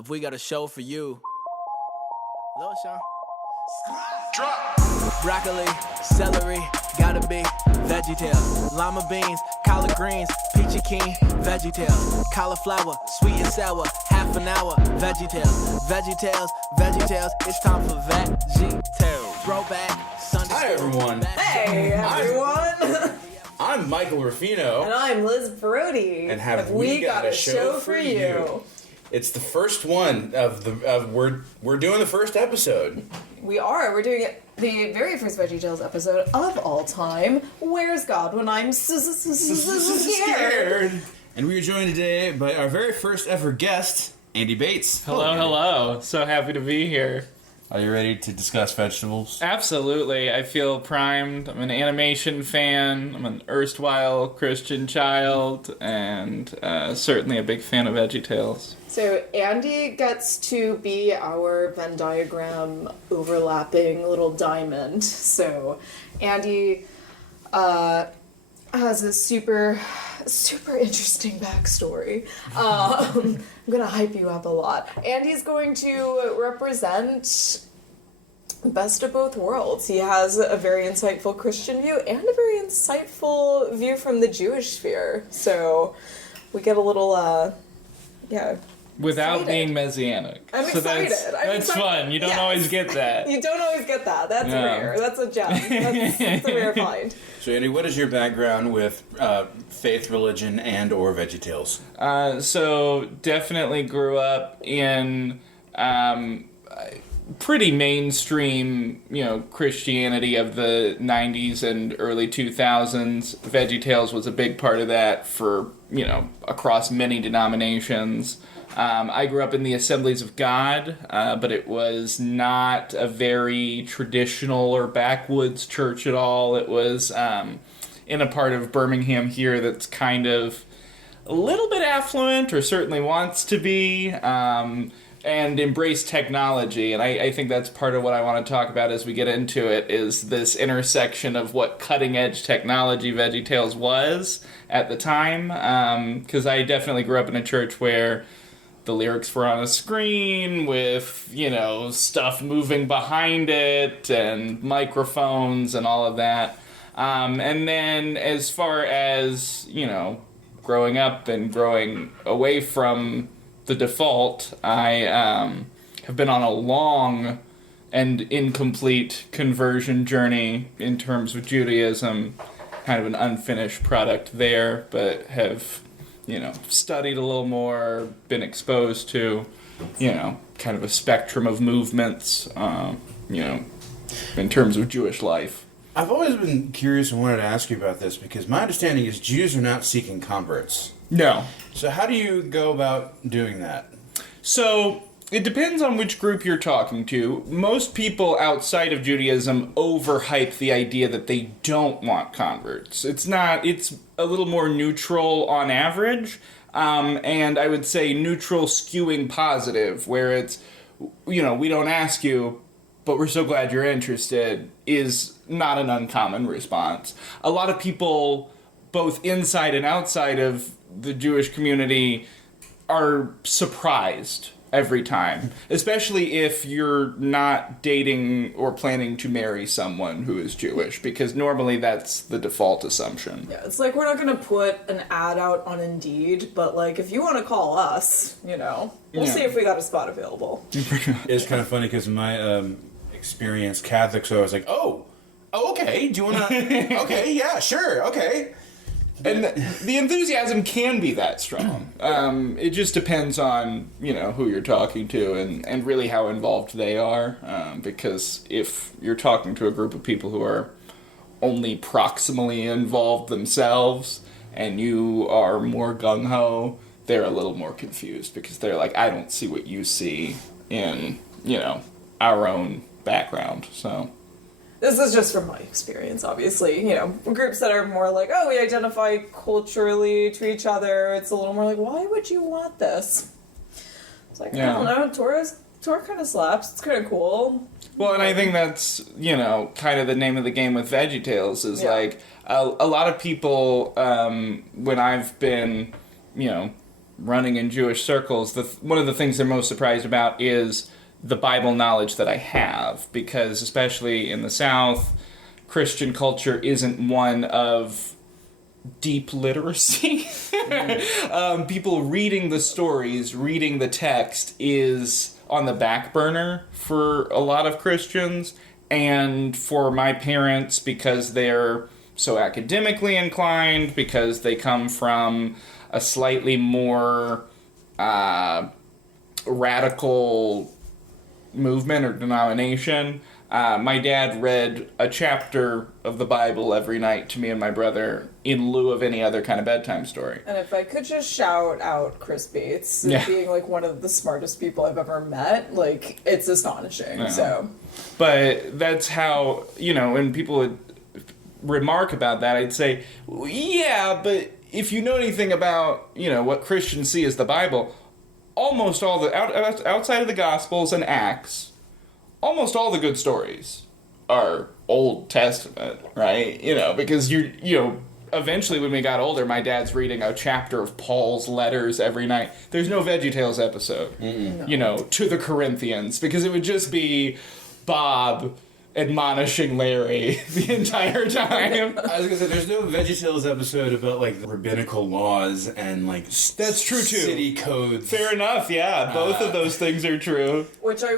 Have we got a show for you? Lil Sean. Drop. Broccoli, celery, gotta be Veggietales. Lima beans, collard greens, peachy keen, Veggietales. Cauliflower, sweet and sour, half an hour, Veggietales. Veggietales, Veggietales, it's time for Veggietales. Throwback, Sunday. Hi, everyone. Hey, everyone. I'm Michael Ruffino. And I'm Liz Brody. And have we got a show for you? It's the first one we're doing the first episode. We're doing it, the very first VeggieTales episode of all time. Where's God when I'm scared? And we are joined today by our very first ever guest, Andy Bates. Hello. So happy to be here. Are you ready to discuss vegetables? Absolutely. I feel primed. I'm an animation fan. I'm an erstwhile Christian child, and certainly a big fan of VeggieTales. So Andy gets to be our Venn diagram overlapping little diamond. So Andy has a super interesting backstory. I'm gonna hype you up a lot. Andy's going to represent best of both worlds. He has a very insightful Christian view and a very insightful view from the Jewish sphere. So we get a little, Without excited. being messianic. I'm so excited. That's fun. You don't always get that. You don't always get that. That's No. rare. That's a gem. That's a rare find. So, Andy, what is your background with faith, religion, and or VeggieTales? So definitely grew up in pretty mainstream, Christianity of the 90s and early 2000s. VeggieTales was a big part of that for, across many denominations. I grew up in the Assemblies of God, but it was not a very traditional or backwoods church at all. It was in a part of Birmingham here that's kind of a little bit affluent, or certainly wants to be, and embrace technology. And I think that's part of what I want to talk about as we get into it, is this intersection of what cutting-edge technology VeggieTales was at the time. Because I definitely grew up in a church where the lyrics were on a screen with, stuff moving behind it and microphones and all of that. And then as far as, growing up and growing away from the default, I have been on a long and incomplete conversion journey in terms of Judaism, kind of an unfinished product there, but have studied a little more, been exposed to, kind of a spectrum of movements, in terms of Jewish life. I've always been curious and wanted to ask you about this, because my understanding is Jews are not seeking converts. No. So how do you go about doing that? So it depends on which group you're talking to. Most people outside of Judaism overhype the idea that they don't want converts. It's a little more neutral on average, and I would say neutral skewing positive, where it's, we don't ask you, but we're so glad you're interested, is not an uncommon response. A lot of people, both inside and outside of the Jewish community, are surprised every time, especially if you're not dating or planning to marry someone who is Jewish, because normally that's the default assumption. Yeah, it's like we're not going to put an ad out on Indeed, but if you want to call us, we'll see if we got a spot available. It's kind of funny because in my experience Catholic, so I was like, oh, okay, do you want to, okay, yeah, sure, okay. And the enthusiasm can be that strong. It just depends on, who you're talking to and really how involved they are. Because if you're talking to a group of people who are only proximally involved themselves and you are more gung-ho, they're a little more confused because they're like, I don't see what you see in, our own background, so... This is just from my experience, obviously. Groups that are more like, we identify culturally to each other. It's a little more like, why would you want this? It's like, I don't know, Torah kind of slaps. It's kind of cool. Well, and I think that's, kind of the name of the game with VeggieTales is a lot of people, when I've been, running in Jewish circles, one of the things they're most surprised about is the Bible knowledge that I have, because especially in the South, Christian culture isn't one of deep literacy. People reading the stories, reading the text is on the back burner for a lot of Christians, and for my parents, because they're so academically inclined, because they come from a slightly more radical movement or denomination. My dad read a chapter of the Bible every night to me and my brother in lieu of any other kind of bedtime story. And if I could just shout out Chris Bates being like one of the smartest people I've ever met, like, it's astonishing. Yeah. So, but that's how, when people would remark about that, I'd say, well, yeah, but if you know anything about, what Christians see as the Bible, almost all the, outside of the Gospels and Acts, almost all the good stories are Old Testament, right? Because eventually when we got older, my dad's reading a chapter of Paul's letters every night. There's no Veggietales episode, to the Corinthians, because it would just be Bob admonishing Larry the entire time. I was gonna say, there's no VeggieTales episode about like rabbinical laws and like that's true too. City codes. Fair enough, yeah. Both of those things are true. which I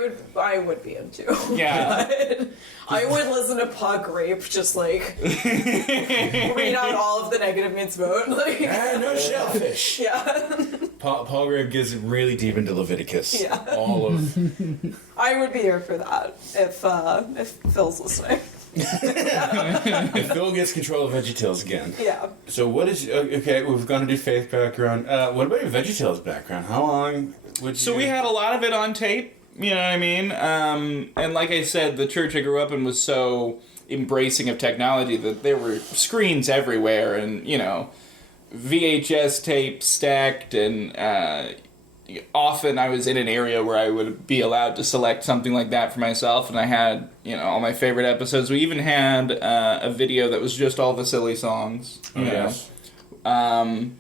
would be into. Yeah. But I would listen to Pa Grape just like read out all of the negative mitzvot. Like, No shellfish. yeah. Paul Grape gets really deep into Leviticus. Yeah. All of. I would be here for that if Phil's listening. If Phil gets control of VeggieTales again. Yeah. So what is okay? We've gone to do faith background. What about your VeggieTales background? How long? So we had a lot of it on tape. You know what I mean? And like I said, the church I grew up in was so embracing of technology that there were screens everywhere, and VHS tapes stacked, and often I was in an area where I would be allowed to select something like that for myself, and I had, all my favorite episodes. We even had a video that was just all the silly songs. Yes. And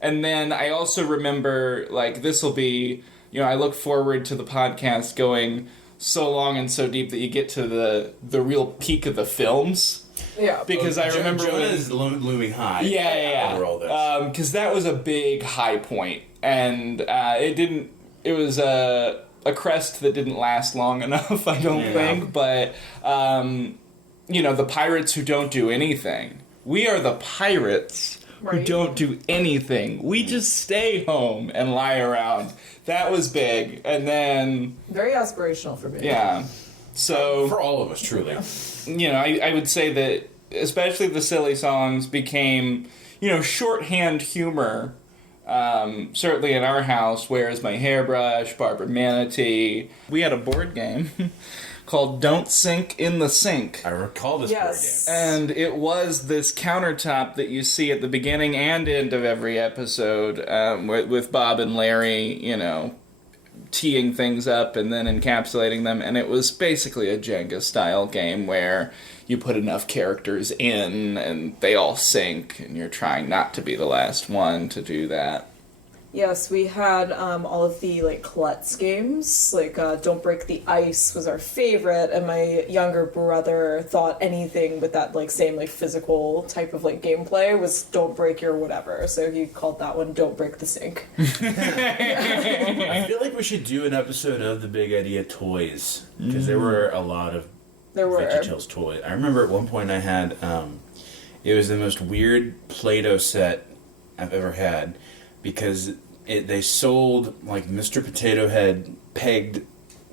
then I also remember, like, this will be, I look forward to the podcast going so long and so deep that you get to the real peak of the films. Yeah. Because I remember Jonah is looming high. Yeah. Over all this. Because that was a big high point, and it was a crest that didn't last long enough, I don't think. But the pirates who don't do anything. We are the pirates who don't do anything. We just stay home and lie around. That was big, and then Very aspirational for me. yeah. So for all of us, truly. I would say that especially the silly songs became, shorthand humor, certainly in our house. Where's my hairbrush, Barbara Manatee. We had a board game called Don't Sink in the Sink. I recall this Yes. board game. And it was this countertop that you see at the beginning and end of every episode, with Bob and Larry, teeing things up and then encapsulating them. And it was basically a Jenga-style game where you put enough characters in and they all sync, and you're trying not to be the last one to do that. Yes, we had all of the klutz games, Don't Break the Ice was our favorite, and my younger brother thought anything with that same physical type of gameplay was Don't Break Your whatever, so he called that one Don't Break the Sink. I feel like we should do an episode of the Big Idea toys, because there were a lot of VeggieTales toys. I remember at one point I had, it was the most weird Play-Doh set I've ever had, because they sold Mr. Potato Head pegged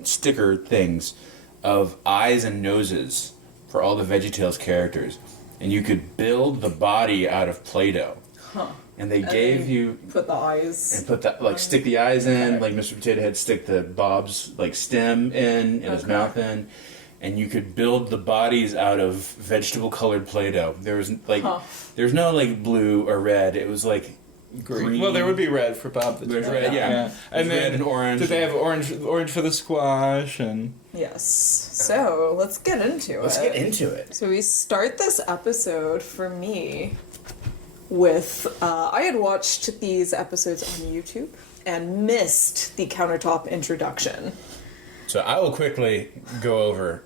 sticker things of eyes and noses for all the VeggieTales characters, and you could build the body out of Play-Doh. Huh. And they gave you put the eyes and put that stick the eyes in, Mr. Potato Head stick the Bob's stem in and his mouth in, and you could build the bodies out of vegetable colored Play-Doh. There was there's no blue or red. It was green. Well, there would be red for Bob the There's Tank. red, yeah. And then red and orange. Did they have orange for the squash? And Yes. So let's get into it. Let's get into it. So we start this episode for me with, I had watched these episodes on YouTube and missed the countertop introduction. So I will quickly go over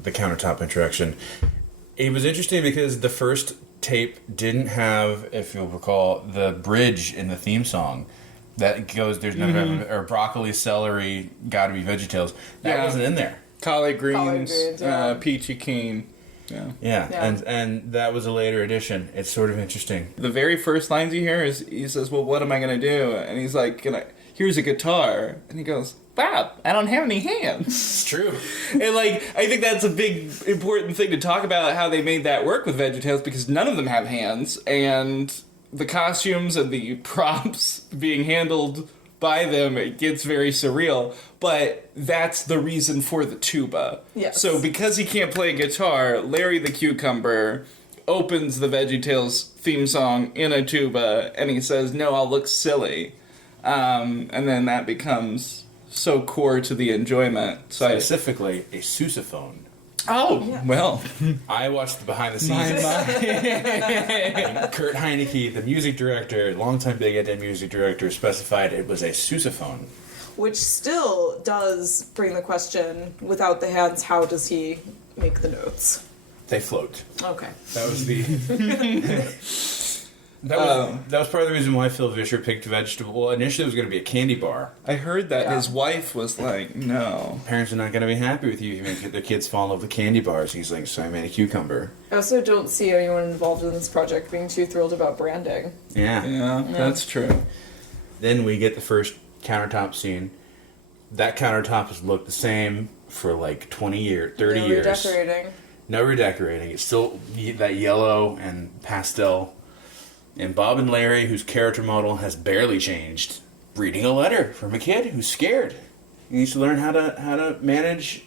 the countertop introduction. It was interesting because the first tape didn't have, if you'll recall, the bridge in the theme song. That goes, there's no, or broccoli, celery, gotta be Veggietales. That wasn't in there. Collard greens, yeah. peachy keen. Yeah. Yeah. And that was a later addition. It's sort of interesting. The very first lines you hear is, he says, well, what am I going to do? And he's like, here's a guitar. And he goes, wow, I don't have any hands. It's true. And, like, I think that's a big, important thing to talk about, how they made that work with Veggietales, because none of them have hands, and the costumes and the props being handled by them, it gets very surreal, but that's the reason for the tuba. Yes. So because he can't play guitar, Larry the Cucumber opens the VeggieTales theme song in a tuba, and he says, no, I'll look silly. And then that becomes so core to the enjoyment. So Specifically, a sousaphone. Well. I watched the behind the scenes. Kurt Heineke, the music director, longtime Big Ed music director, specified it was a sousaphone. Which still does bring the question, without the hands, how does he make the notes? They float. Okay. That was the. that was part of the reason why Phil Vischer picked vegetable. Well, initially it was going to be a candy bar. I heard that his wife was like, no. Parents are not going to be happy with you if you make their kids fall in love with candy bars. He's like, so I made a cucumber. I also don't see anyone involved in this project being too thrilled about branding. Yeah. That's true. Then we get the first countertop scene. That countertop has looked the same for like 20 years, 30 years. Redecorating. No redecorating. It's still that yellow and pastel. And Bob and Larry, whose character model has barely changed, reading a letter from a kid who's scared. He needs to learn how to manage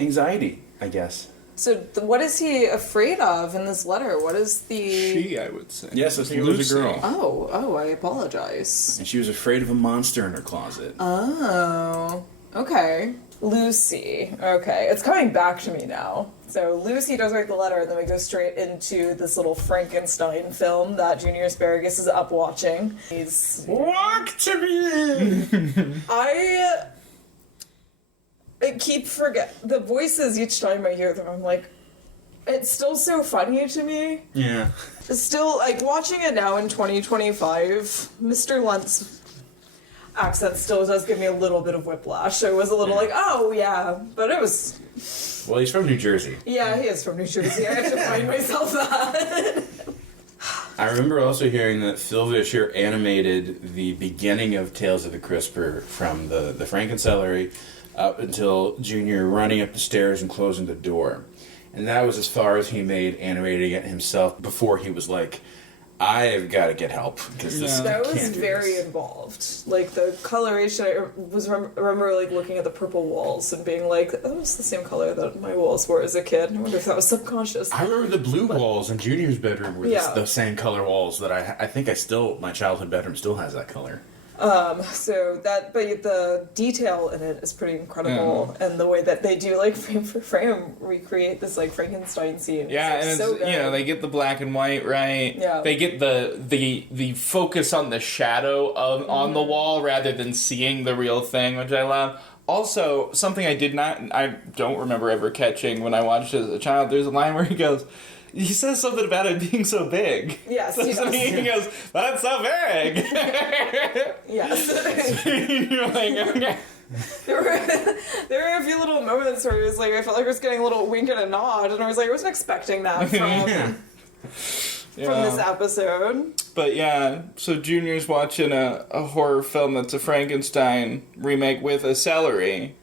anxiety, I guess. So what is he afraid of in this letter? What is the... She, I would say. Yes, I think it was a girl. Oh, I apologize. And she was afraid of a monster in her closet. Oh, okay. Lucy. Okay, it's coming back to me now. So Lucy does write the letter, and then we go straight into this little Frankenstein film that Junior Asparagus is up watching. He's... Walk to me! I keep the voices each time I hear them. I'm like, it's still so funny to me. Yeah. It's still, like, watching it now in 2025, Mr. Lunt's accent still does give me a little bit of whiplash. So it was a little like, oh, yeah, but it was... Well, he's from New Jersey. Yeah, he is from New Jersey. I have to find myself that. I remember also hearing that Phil Vischer animated the beginning of Tales of the Crisper from the Frankencelery up until Junior running up the stairs and closing the door. And that was as far as he made animating it himself before he was like, I've got to get help. Because that was very involved. Like, the coloration, I remember like looking at the purple walls and being like, that was the same color that my walls were as a kid. I wonder if that was subconscious. I remember the blue walls in Junior's bedroom were the same color walls that I think my childhood bedroom still has that color. So that, but the detail in it is pretty incredible, and the way that they do, like, frame for frame, recreate this, like, Frankenstein scene. Yeah, and so it's, they get the black and white right. Yeah. They get the focus on the shadow on the wall rather than seeing the real thing, which I love. Also, something I don't remember ever catching when I watched it as a child, there's a line where he says something about it being so big. Yes, He goes, that's so big! Yes. You're like, okay. There were a few little moments where it was like, I felt like I was getting a little wink and a nod, and I was like, I wasn't expecting that from this episode. But yeah, so Junior's watching a horror film that's a Frankenstein remake with a celery.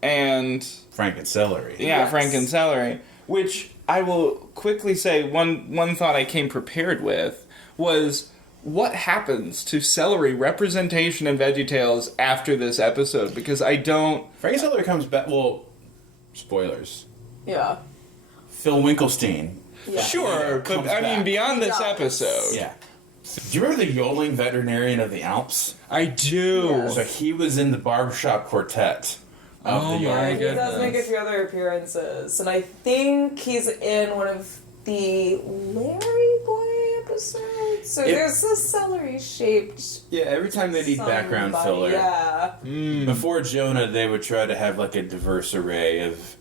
And... Frankencelery. Yeah, Yes. Frankencelery. Which... I will quickly say one thought I came prepared with was what happens to celery representation in VeggieTales after this episode, because I don't... Frankencelery comes back... Well, spoilers. Yeah. Phil Winkelstein. Yeah. Sure, but comes I mean back. beyond this Yeah. episode. Yeah. Do you remember the yodeling veterinarian of the Alps? I do. Yes. So he was in the barbershop quartet of the my yodeling. He does make a few other appearances, and I think he's in one of the Larry Boy episodes. So there's a celery-shaped... Yeah, every time they need background filler. Yeah. Before Jonah, they would try to have like a diverse array of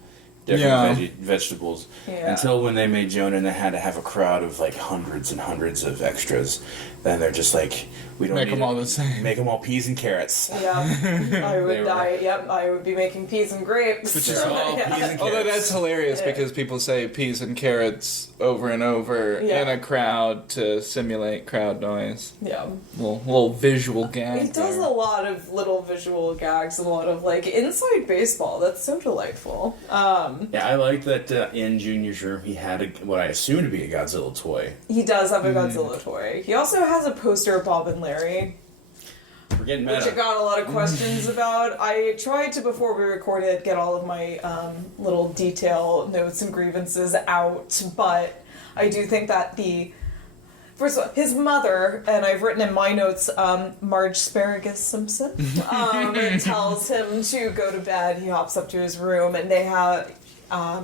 different vegetables. Yeah. Until when they made Jonah and they had to have a crowd of like hundreds and hundreds of extras. Then they're just like, we don't Make need them all the same. Make them all peas and carrots. Yeah. I would be making peas and grapes. Which is all peas and carrots. Although that's hilarious because people say peas and carrots over and over in a crowd to simulate crowd noise. Yeah. Little visual gag. He does a lot of little visual gags, a lot of like inside baseball. That's so delightful. Yeah, I like that in Junior's room he had what I assume to be a Godzilla toy. He does have a Godzilla toy. He also has a poster of Bob and Larry. We're getting meta. Which I got a lot of questions about. I tried to, before we recorded, get all of my little detail notes and grievances out, but I do think that first of all, his mother, and I've written in my notes, Marge Asparagus Simpson, tells him to go to bed. He hops up to his room, and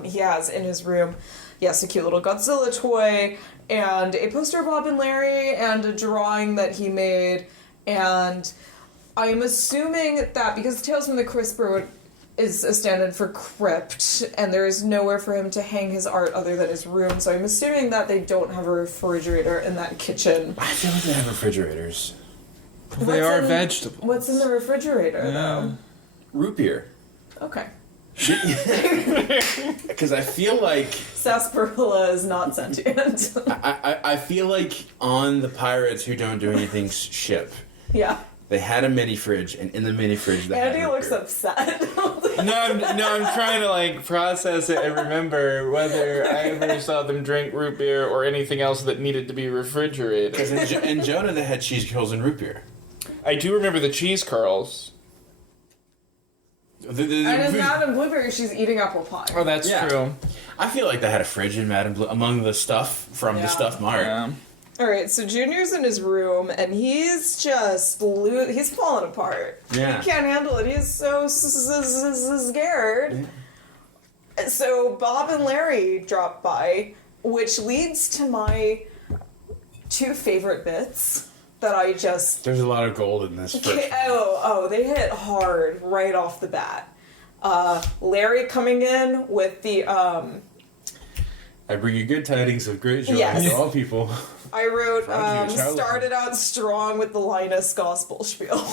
he has in his room, yes, a cute little Godzilla toy, and a poster of Bob and Larry, and a drawing that he made, and I'm assuming that because Tales from the Crypt is a stand-in for crypt, and there is nowhere for him to hang his art other than his room, so I'm assuming that they don't have a refrigerator in that kitchen. I feel like they have refrigerators. They are vegetables. What's in the refrigerator, though? Root beer. Okay. Because I feel like... Sarsaparilla is not sentient. I feel like on the Pirates Who Don't Do Anything ship, Yeah. they had a mini fridge, and in the mini fridge they Andy had root looks beer. upset. I'm trying to like process it and remember whether I ever saw them drink root beer or anything else that needed to be refrigerated. Because in Jonah they had cheese curls and root beer. I do remember the cheese curls. And in Madame Blueberry, she's eating apple pie. Oh, that's true. I feel like they had a fridge in Madame Blue among the stuff from the Stuff Mart. Yeah. Alright, so Junior's in his room, and he's just he's falling apart. Yeah. He can't handle it. He's so scared. Yeah. So Bob and Larry drop by, which leads to my two favorite bits that I just... There's a lot of gold in this first. They hit hard right off the bat. Larry coming in with the... I bring you good tidings of great joy Yes. to all people. I wrote, From you, started out strong with the Linus Gospel spiel.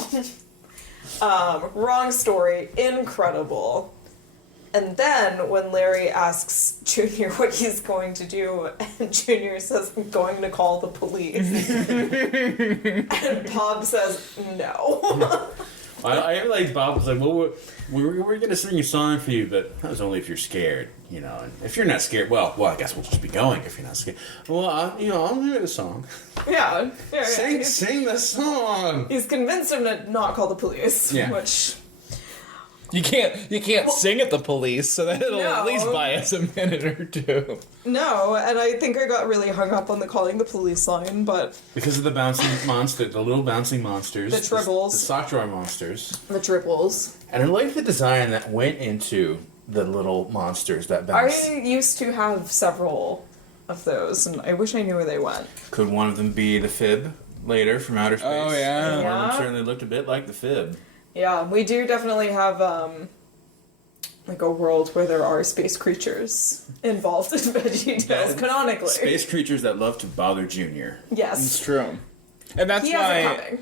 Wrong story, incredible. And then when Larry asks Junior what he's going to do, and Junior says, I'm going to call the police. And Bob says, no. I like Bob was like, well, we're going to sing a song for you, but that was only if you're scared, you know. And if you're not scared, well, I guess we'll just be going if you're not scared. Well, I'll hear the song. Yeah. Sing the song. He's convinced him to not call the police, which... You can't sing at the police, so that'll at least buy us a minute or two. No, and I think I got really hung up on the calling the police line, but... Because of the bouncing monster, the little bouncing monsters. The tribbles. The sock drawer monsters. The triples. And I like the design that went into the little monsters that bounce. I used to have several of those, and I wish I knew where they went. Could one of them be the Fib later from outer space? Oh, yeah. One of them certainly looked a bit like the Fib. Yeah, we do definitely have, like a world where there are space creatures involved in Veggietales, canonically. Space creatures that love to bother Junior. Yes. It's true. And that's He has it why coming.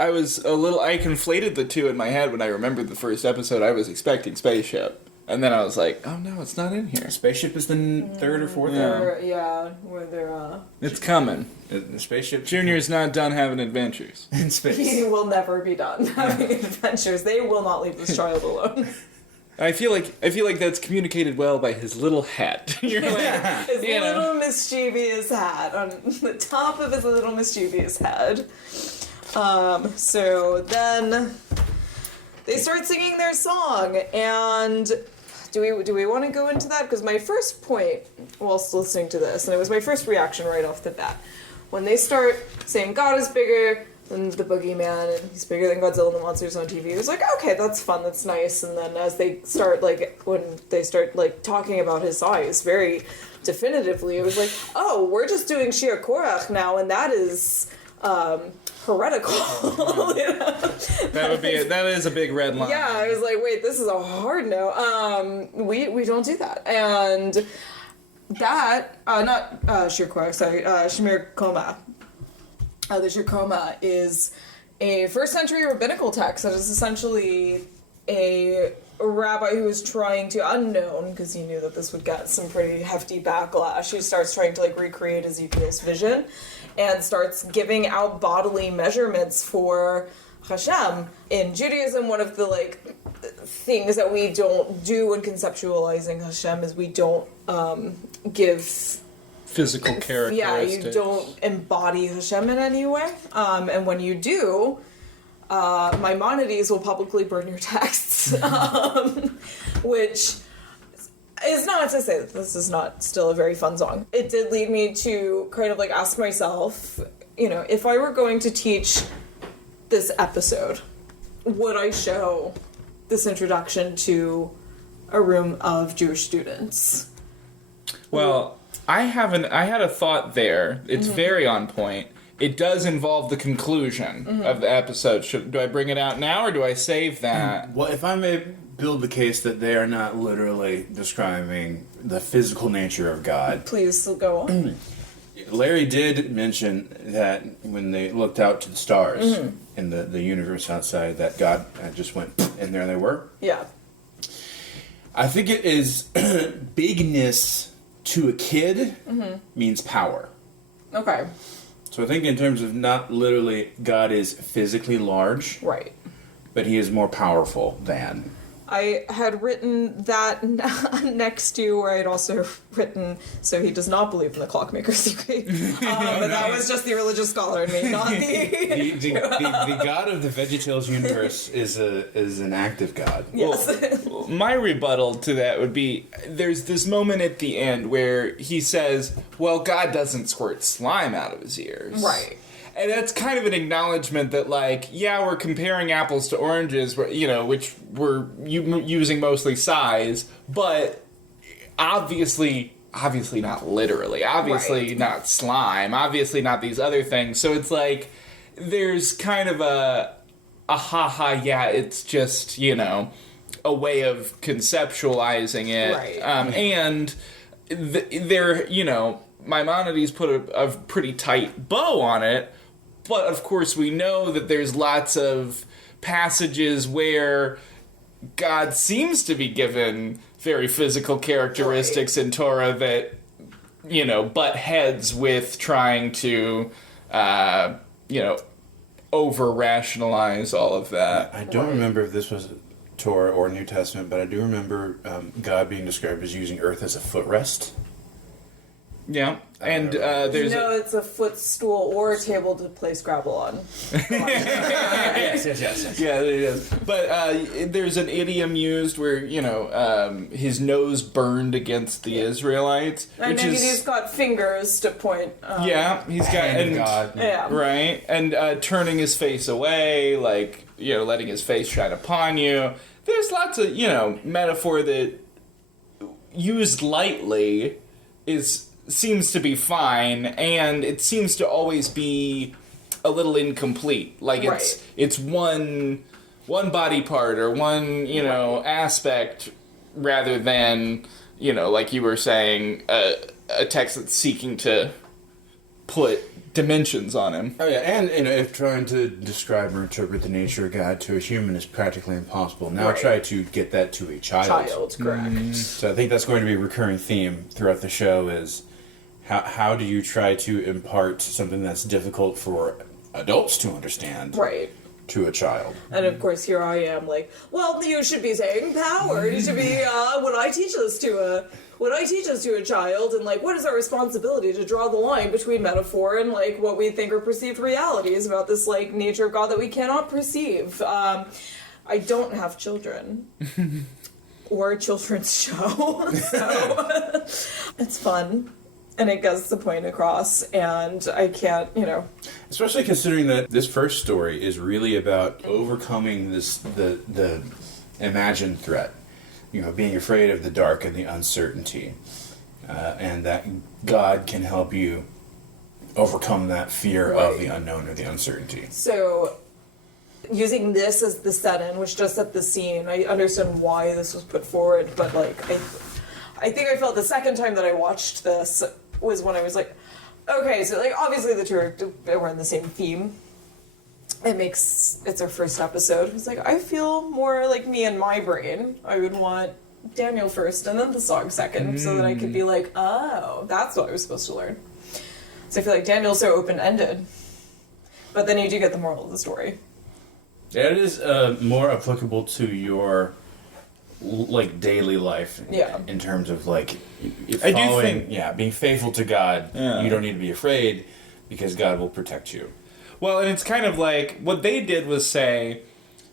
I conflated the two in my head when I remembered the first episode. I was expecting Spaceship. And then I was like, oh no, it's not in here. Spaceship is the third or fourth. Where they're, It's coming. The spaceship. Junior's not done having adventures. in space. He will never be done having adventures. They will not leave this child alone. I feel like that's communicated well by his little hat. You're like, His little mischievous hat on the top of his little mischievous head. So then they start singing their song, and do we want to go into that? Because my first point whilst listening to this, and it was my first reaction right off the bat, when they start saying God is bigger, and the boogeyman, and he's bigger than Godzilla and the monsters on TV. It was like, okay, that's fun, that's nice. And then as they start, like, when they start, like, talking about his size very definitively, it was like, oh, we're just doing sheer Korach now, and that is heretical. You know? That is a big red line. Yeah, I was like, wait, this is a hard no. We don't do that. And that, not Shir Korach, sorry, Shamir Koma. The Shir Koma is a first century rabbinical text that is essentially a rabbi who was trying to, unknown, because he knew that this would get some pretty hefty backlash, he starts trying to, like, recreate Ezekiel's vision and starts giving out bodily measurements for Hashem. In Judaism, one of the, like, things that we don't do when conceptualizing Hashem is we don't give physical characteristics. Yeah, you don't embody Hashem in any way. And when you do, Maimonides will publicly burn your texts. Which is not to say that this is not still a very fun song. It did lead me to kind of, like, ask myself, you know, if I were going to teach this episode, would I show this introduction to a room of Jewish students? Well, I had a thought there. It's very on point. It does involve the conclusion of the episode. Do I bring it out now, or do I save that? Well, if I may build the case that they are not literally describing the physical nature of God. Please go on. Larry did mention that when they looked out to the stars in the universe outside, that God just went, and there they were. Yeah. I think it is bigness to a kid means power. Okay. So I think in terms of not literally God is physically large, Right. but he is more powerful than. I had written that next to where I'd also written, so he does not believe in the clockmaker theory. But that was just the religious scholar in me, not the... The God of the Veggietales universe is an active God. Yes. Well, my rebuttal to that would be, there's this moment at the end where he says, well, God doesn't squirt slime out of his ears. Right. And that's kind of an acknowledgement that, like, yeah, we're comparing apples to oranges, you know, which we're using mostly size, but obviously not literally. Obviously not slime. Obviously not these other things. So it's like, there's kind of a yeah, it's just, you know, a way of conceptualizing it. Right. And they're, you know, Maimonides put a pretty tight bow on it. But, of course, we know that there's lots of passages where God seems to be given very physical characteristics in Torah that, you know, butt heads with trying to, you know, over-rationalize all of that. I don't remember if this was Torah or New Testament, but I do remember God being described as using earth as a footrest. Yeah, and there's it's a footstool or a table to play Scrabble on. Yes. Yeah, it is. But there's an idiom used where, you know, his nose burned against the Israelites. And maybe he's got fingers to point. Yeah, he's got God. Yeah. right, and turning his face away, like, you know, letting his face shine upon you. There's lots of, you know, metaphor that used lightly seems to be fine, and it seems to always be a little incomplete. Like it's one body part or one, you know, aspect rather than, you know, like you were saying, a text that's seeking to put dimensions on him. Oh yeah, and you know, if trying to describe or interpret the nature of God to a human is practically impossible, now try to get that to a child. Correct. So I think that's going to be a recurring theme throughout the show is how do you try to impart something that's difficult for adults to understand to a child? And of course, here I am, like, well, you should be saying power. You should be when I teach this to a child, and like, what is our responsibility to draw the line between metaphor and like what we think are perceived realities about this like nature of God that we cannot perceive. I don't have children. Or a children's show, so it's fun. and it gets the point across, and I can't, Especially considering that this first story is really about overcoming the imagined threat. Being afraid of the dark and the uncertainty. And that God can help you overcome that fear of the unknown or the uncertainty. So, using this as the set-in, which just set the scene, I understand why this was put forward, but, I think I felt the second time that I watched this was when I was like, okay, so, obviously the two were in the same theme. It's our first episode. It's like, I feel more like me in my brain. I would want Daniel first and then the song second, so that I could be like, oh, that's what I was supposed to learn. So I feel like Daniel's so open-ended. But then you do get the moral of the story. Yeah, it is more applicable to your daily life in terms of being faithful to God. Yeah. You don't need to be afraid because God will protect you. Well, and it's kind of like what they did was say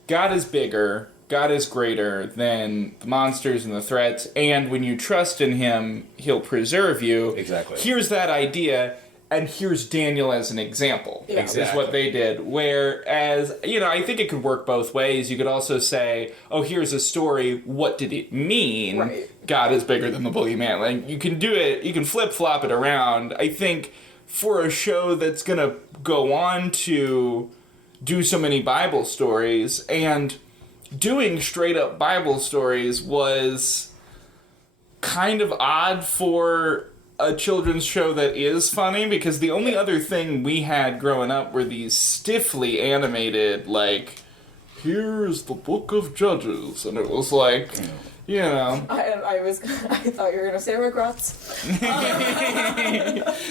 God is bigger, God is greater than the monsters and the threats, and when you trust in him, he'll preserve you. Exactly. Here's that idea, and here's Daniel as an example. Yeah. Exactly. Is what they did. Whereas, I think it could work both ways. You could also say, oh, here's a story. What did it mean? Right. God is bigger than the boogeyman. You can do it. You can flip-flop it around. I think for a show that's going to go on to do so many Bible stories, and doing straight-up Bible stories was kind of odd for a children's show that is funny, because the only other thing we had growing up were these stiffly animated, here's the Book of Judges, and it was like, I thought you were going to say Rugrats.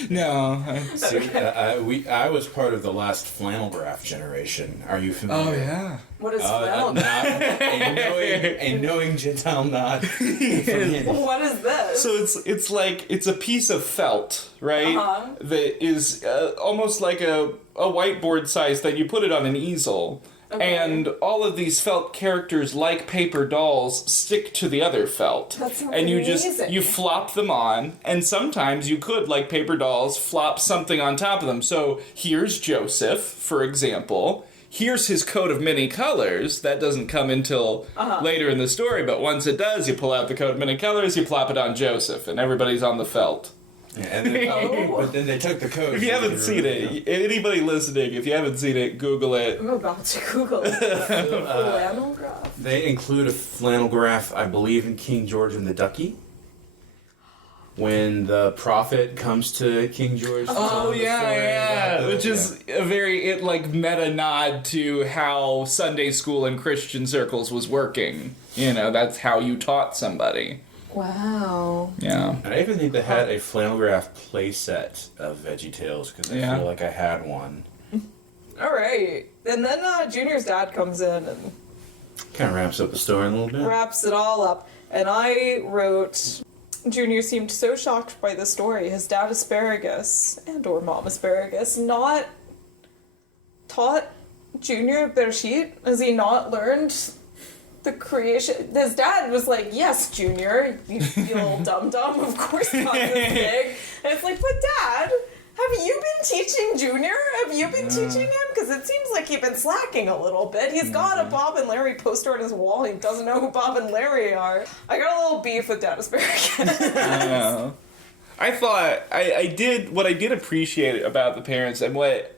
No. I was part of the last flannel graph generation. Are you familiar? Oh, yeah. What is flannel graph? A knowing Gentile nod. What is this? So it's a piece of felt, right? Uh-huh. That is almost like a whiteboard size that you put it on an easel. Okay. And all of these felt characters, like paper dolls, stick to the other felt. That sounds and amazing. you flop them on, and sometimes you could, like paper dolls, flop something on top of them. So here's Joseph, for example. Here's his coat of many colors. That doesn't come until later in the story, but once it does, you pull out the coat of many colors, you plop it on Joseph, and everybo's on the felt. Yeah, and then, but then they took the code. If you haven't seen it, anybody listening, if you haven't seen it, Google it. I'm about to Google it. Flannel graph. They include a flannel graph, I believe, in King George and the Ducky. When the prophet comes to King George. Oh, yeah. Which is a very, meta nod to how Sunday school in Christian circles was working. That's how you taught somebody. Wow. Yeah. And I even think they had a flannel graph play set of Veggietales, because I feel like I had one. All right. And then Junior's dad comes in and kind of wraps up the story a little bit. Wraps it all up. And I wrote, Junior seemed so shocked by the story. His dad Asparagus, and or Mom Asparagus, not taught Junior Bereshit. Has he not learned the creation? His dad was like, yes, Junior, you little dum-dum, of course God is big. And it's like, but Dad, have you been teaching Junior? Have you been teaching him? Because it seems like you've been slacking a little bit. He's got a Bob and Larry poster on his wall. He doesn't know who Bob and Larry are. I got a little beef with Dad Asparagus. I thought, I did appreciate about the parents, and what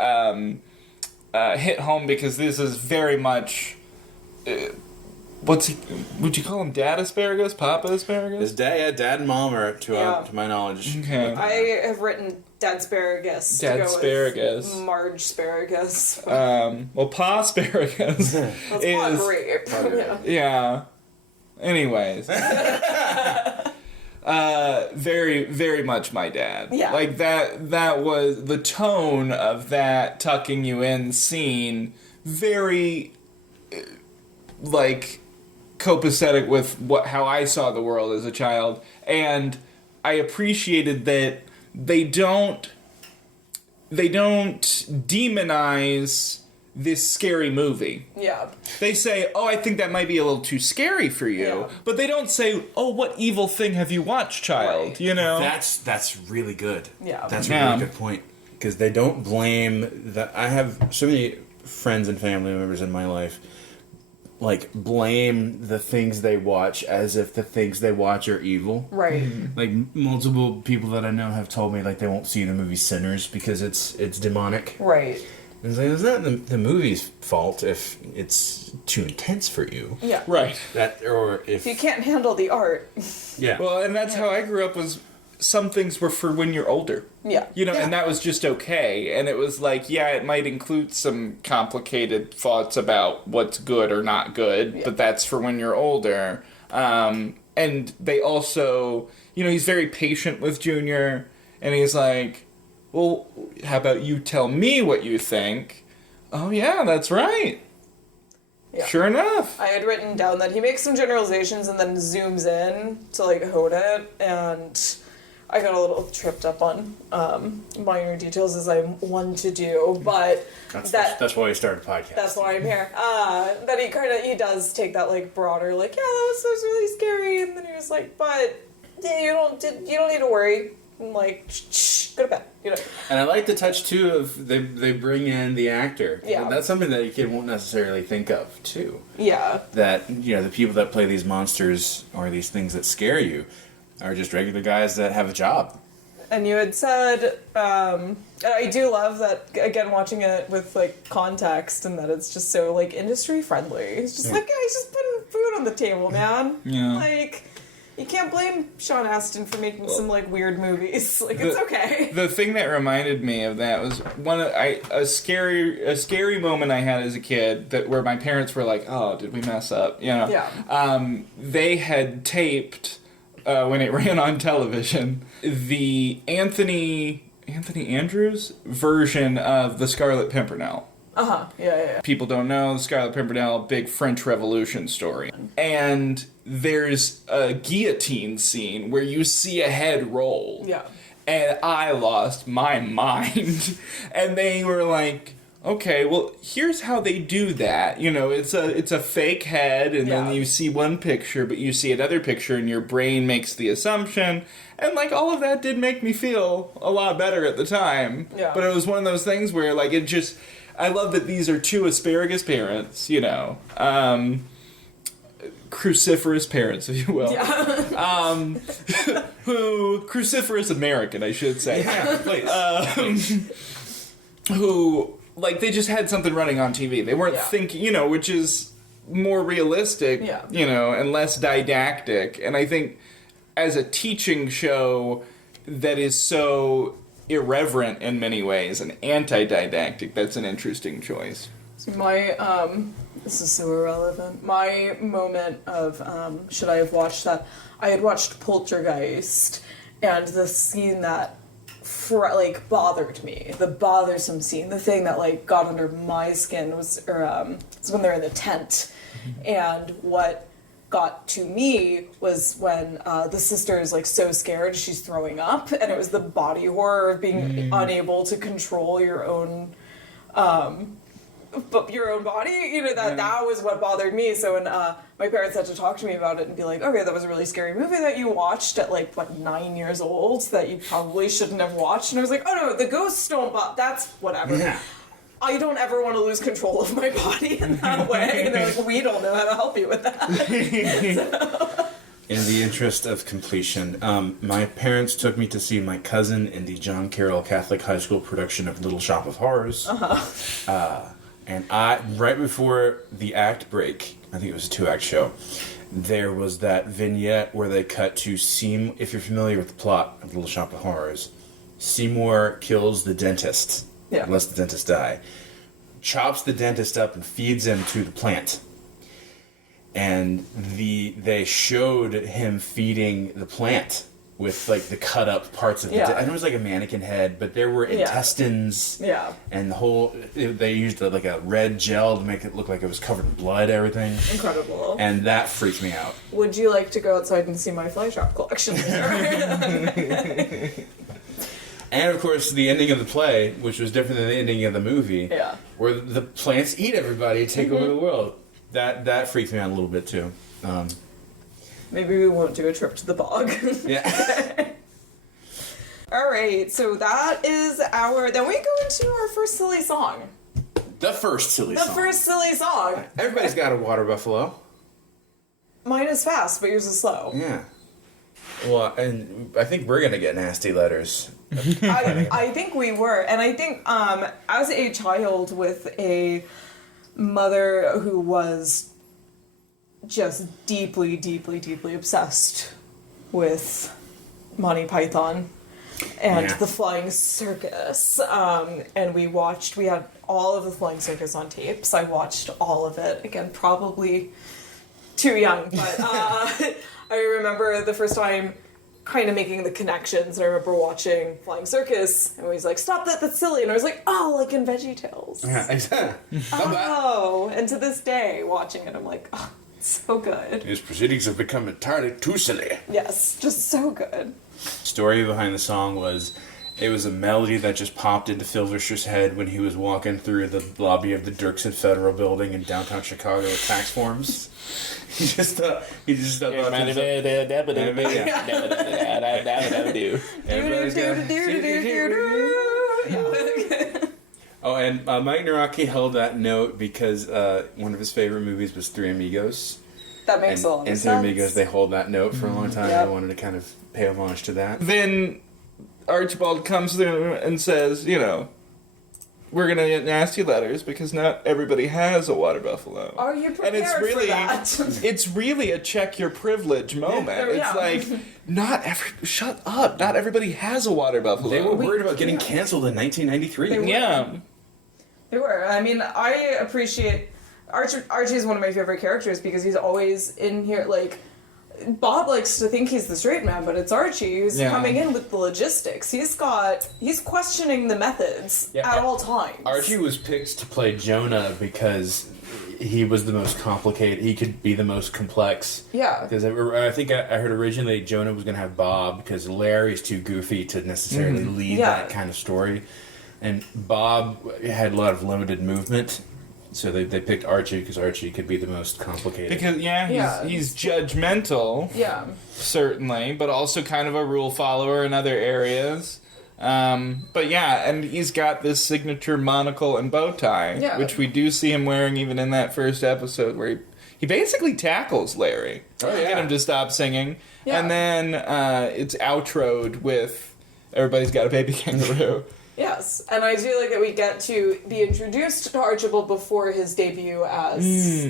hit home, because this is very much... would you call him Dad Asparagus? Papa Asparagus? His dad and Mom are, to my knowledge. Okay. I have written Dad Asparagus. Dad Asparagus. Marge Asparagus. Well, Pa Asparagus That's is... not great. Yeah. Anyways. Very, very much my dad. Yeah. Like, that was... The tone of that tucking you in scene, very... copacetic with how I saw the world as a child, and I appreciated that they don't demonize this scary movie. Yeah. They say, oh, I think that might be a little too scary for you. Yeah. But they don't say, oh, what evil thing have you watched, child? Right. You know? That's really good. Yeah. That's a really good point. Because they don't blame that. I have so many friends and family members in my life, like, blame the things they watch as if the things they watch are evil. Right. Like, multiple people that I know have told me, like, they won't see the movie Sinners because it's demonic. Right. And it's like, it's not the movie's fault if it's too intense for you. Yeah. Right. Or if You can't handle the art. Yeah. Well, and that's how I grew up, was some things were for when you're older. Yeah. You know, Yeah. and that was just okay. And it was like, yeah, it might include some complicated thoughts about what's good or not good, but that's for when you're older. And they also, you know, he's very patient with Junior, and he's like, well, how about you tell me what you think? Oh, yeah, that's right. Yeah. Sure enough. I had written down that he makes some generalizations and then zooms in to, like, hone it, and I got a little tripped up on minor details, as I'm one to do, but that's why we started a podcast. that's why I'm here. That he does take that, like, broader, like, yeah, that was really scary, and then he was like, but yeah, you don't need to worry. I'm like, shh, go to bed. You know. And I like the touch too of they bring in the actor. Yeah. That's something that a kid won't necessarily think of too. Yeah. That, you know, the people that play these monsters or these things that scare you are just regular guys that have a job. And you had said, and I do love that, again, watching it with, like, context, and that it's just so, like, industry friendly. It's just like, yeah, he's just putting food on the table, man. Yeah. Like, you can't blame Sean Astin for making some, like, weird movies. Like, it's okay. The thing that reminded me of that was a scary moment I had as a kid where my parents were like, "Oh, did we mess up?" You know. Yeah. They had taped when it ran on television the Anthony Andrews version of the Scarlet Pimpernel. Uh-huh. Yeah. People don't know, the Scarlet Pimpernel, big French Revolution story. And there's a guillotine scene where you see a head roll. Yeah. And I lost my mind. And they were like, okay, well, here's how they do that. You know, it's a fake head, and then you see one picture, but you see another picture, and your brain makes the assumption. And, like, all of that did make me feel a lot better at the time. Yeah. But it was one of those things where, like, it just... I love that these are two asparagus parents, you know. Cruciferous parents, if you will. Yeah. Cruciferous American, I should say. Yeah, please. Who, like, they just had something running on TV. They weren't thinking, you know, which is more realistic, you know, and less didactic. And I think as a teaching show that is so irreverent in many ways and anti-didactic, that's an interesting choice. My, this is so irrelevant. My moment of, should I have watched that? I had watched Poltergeist, and the scene that, bothered me. The bothersome scene. The thing that, like, got under my skin was when they're in the tent. And what got to me was when the sister is, like, so scared she's throwing up, and it was the body horror of being unable to control your own body, you know, that was what bothered me. So when my parents had to talk to me about it and be like, okay, that was a really scary movie that you watched at, like, 9 years old that you probably shouldn't have watched, and I was like, oh no, the ghosts don't that's whatever. Yeah. I don't ever want to lose control of my body in that way. And they're like, we don't know how to help you with that. In the interest of completion, my parents took me to see my cousin in the John Carroll Catholic High School production of Little Shop of Horrors. And right before the act break, I think it was a 2-act show, there was that vignette where they cut to if you're familiar with the plot of Little Shop of Horrors, Seymour kills the dentist. Yeah. Lets the dentist die. Chops the dentist up and feeds him to the plant. And they showed him feeding the plant with, like, the cut up parts of the and it was like a mannequin head, but there were intestines and the whole they used like a red gel to make it look like it was covered in blood, everything. Incredible. And that freaked me out. Would you like to go outside and see my fly trap collection? And, of course, the ending of the play, which was different than the ending of the movie, where the plants eat everybody and take over the world. That freaked me out a little bit, too. Maybe we won't do a trip to the bog. Yeah. All right, so that is then we go into our first silly song. The first silly song. Everybody's got a water buffalo. Mine is fast, but yours is slow. Yeah. Well, and I think we're going to get nasty letters. I think we were. And I think as a child with a mother who was just deeply, deeply, deeply obsessed with Monty Python and the Flying Circus. And we had all of the Flying Circus on tapes. I watched all of it. Again, probably too young, but I remember the first time kind of making the connections. I remember watching Flying Circus, and he's like, "Stop that! That's silly!" And I was like, "Oh, like in Veggietales." Yeah, exactly. Oh, and to this day, watching it, I'm like, "Oh, it's so good." His proceedings have become entirely too silly. Yes, just so good. Story behind the song was, it was a melody that just popped into Phil Vischer's head when he was walking through the lobby of the Dirksen Federal Building in downtown Chicago with tax forms. He just thought everybody's got Oh, and Mike Naraki held that note because one of his favorite movies was Three Amigos. That makes a lot of sense. And Three Amigos, they hold that note for a long time. I wanted to kind of pay homage to that. Then Archibald comes through and says, we're going to get nasty letters because not everybody has a water buffalo. Are you prepared and it's really, for that? It's really a check your privilege moment. It's like, shut up. Not everybody has a water buffalo. They were worried about getting canceled in 1993. Yeah. They were. I mean, I appreciate... Archie is one of my favorite characters because he's always in here, like... Bob likes to think he's the straight man, but it's Archie who's coming in with the logistics. He's questioning the methods at all times. Archie was picked to play Jonah because he was the most complicated. He could be the most complex. Yeah. Because I think I heard originally Jonah was going to have Bob because Larry's too goofy to necessarily lead that kind of story. And Bob had a lot of limited movement. So they picked Archie because Archie could be the most complicated. Because, he's judgmental. Yeah. Certainly, but also kind of a rule follower in other areas. And he's got this signature monocle and bow tie, which we do see him wearing even in that first episode where he basically tackles Larry to get him to stop singing. Yeah. And then it's outroed with Everybody's Got a Baby Kangaroo. Yes, and I do like that we get to be introduced to Archibald before his debut as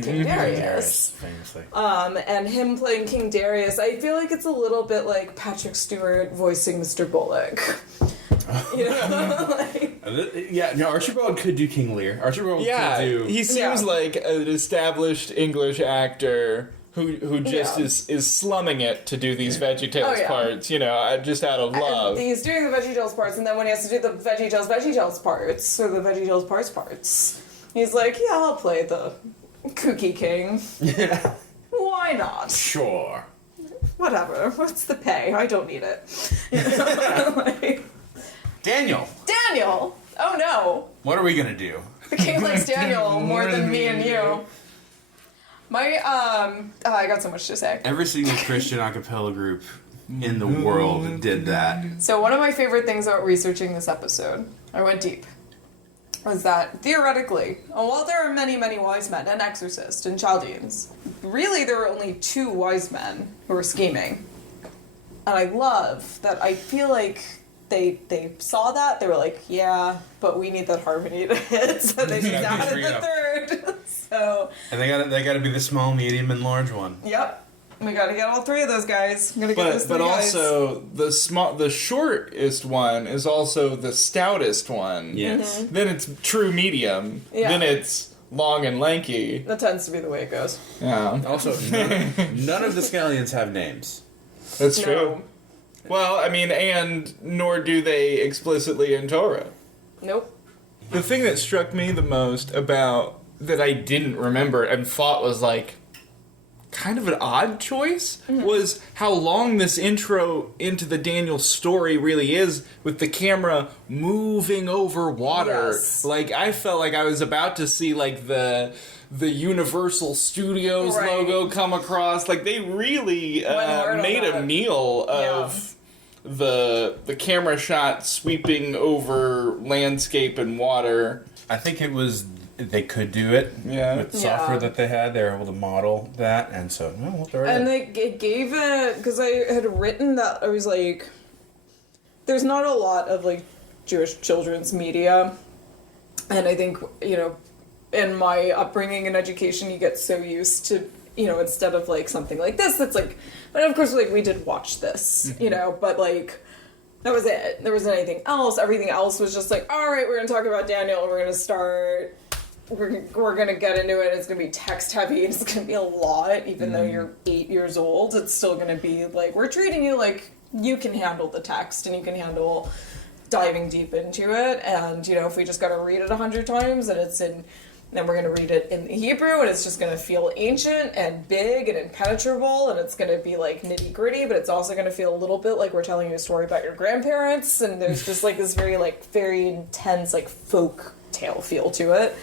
King Darius. Famously. And him playing King Darius, I feel like it's a little bit like Patrick Stewart voicing Mr. Bullock. Archibald could do King Lear. Archibald could do... he seems like an established English actor who just is slumming it to do these Veggietales parts, just out of love. And he's doing the Veggietales parts, and then when he has to do the Veggietales parts, or the Veggietales parts, he's like, yeah, I'll play the kooky king. Yeah. Why not? Sure. Whatever. What's the pay? I don't need it. Daniel! Oh no! What are we gonna do? The king likes Daniel more than me and you. I got so much to say. Every single Christian a cappella group in the world did that. So one of my favorite things about researching this episode, I went deep, was that theoretically, while there are many, many wise men and exorcists and Chaldeans, really there were only 2 wise men who were scheming. And I love that. I feel like they saw that, they were like, yeah, but we need that harmony to hit, so they just added the third. And they gotta be the small, medium, and large one. Yep. We gotta get all 3 of those guys. But also the shortest one is also the stoutest one. Yes. Mm-hmm. Then it's true medium. Yeah. Then it's long and lanky. That tends to be the way it goes. Yeah. Also, none of the scallions have names. That's true. Well, I mean, and nor do they explicitly in Torah. Nope. The thing that struck me the most about that I didn't remember and thought was like kind of an odd choice was how long this intro into the Daniel story really is, with the camera moving over water. Yes. Like, I felt like I was about to see, like, the Universal Studios logo come across. Like, they really made a meal of the camera shot sweeping over landscape and water. I think it was... They could do it with the software that they had. They were able to model that, and so we'll throw it in. And it gave it, because I had written that, I was like, there's not a lot of like Jewish children's media, and I think, you know, in my upbringing and education, you get so used to, you know, instead of like something like this, that's like, but of course, like, we did watch this, you know, but like, that was it. There wasn't anything else. Everything else was just like, all right, we're going to talk about Daniel, and we're going to start... We're gonna get into it. It's gonna be text heavy. It's gonna be a lot, even though you're 8 years old. It's still gonna be like, we're treating you like you can handle the text and you can handle diving deep into it. And you know, if we just gotta read it 100 times, and then we're gonna read it in Hebrew, and it's just gonna feel ancient and big and impenetrable, and it's gonna be like nitty gritty, but it's also gonna feel a little bit like we're telling you a story about your grandparents. And there's just like this very intense like folk tale feel to it.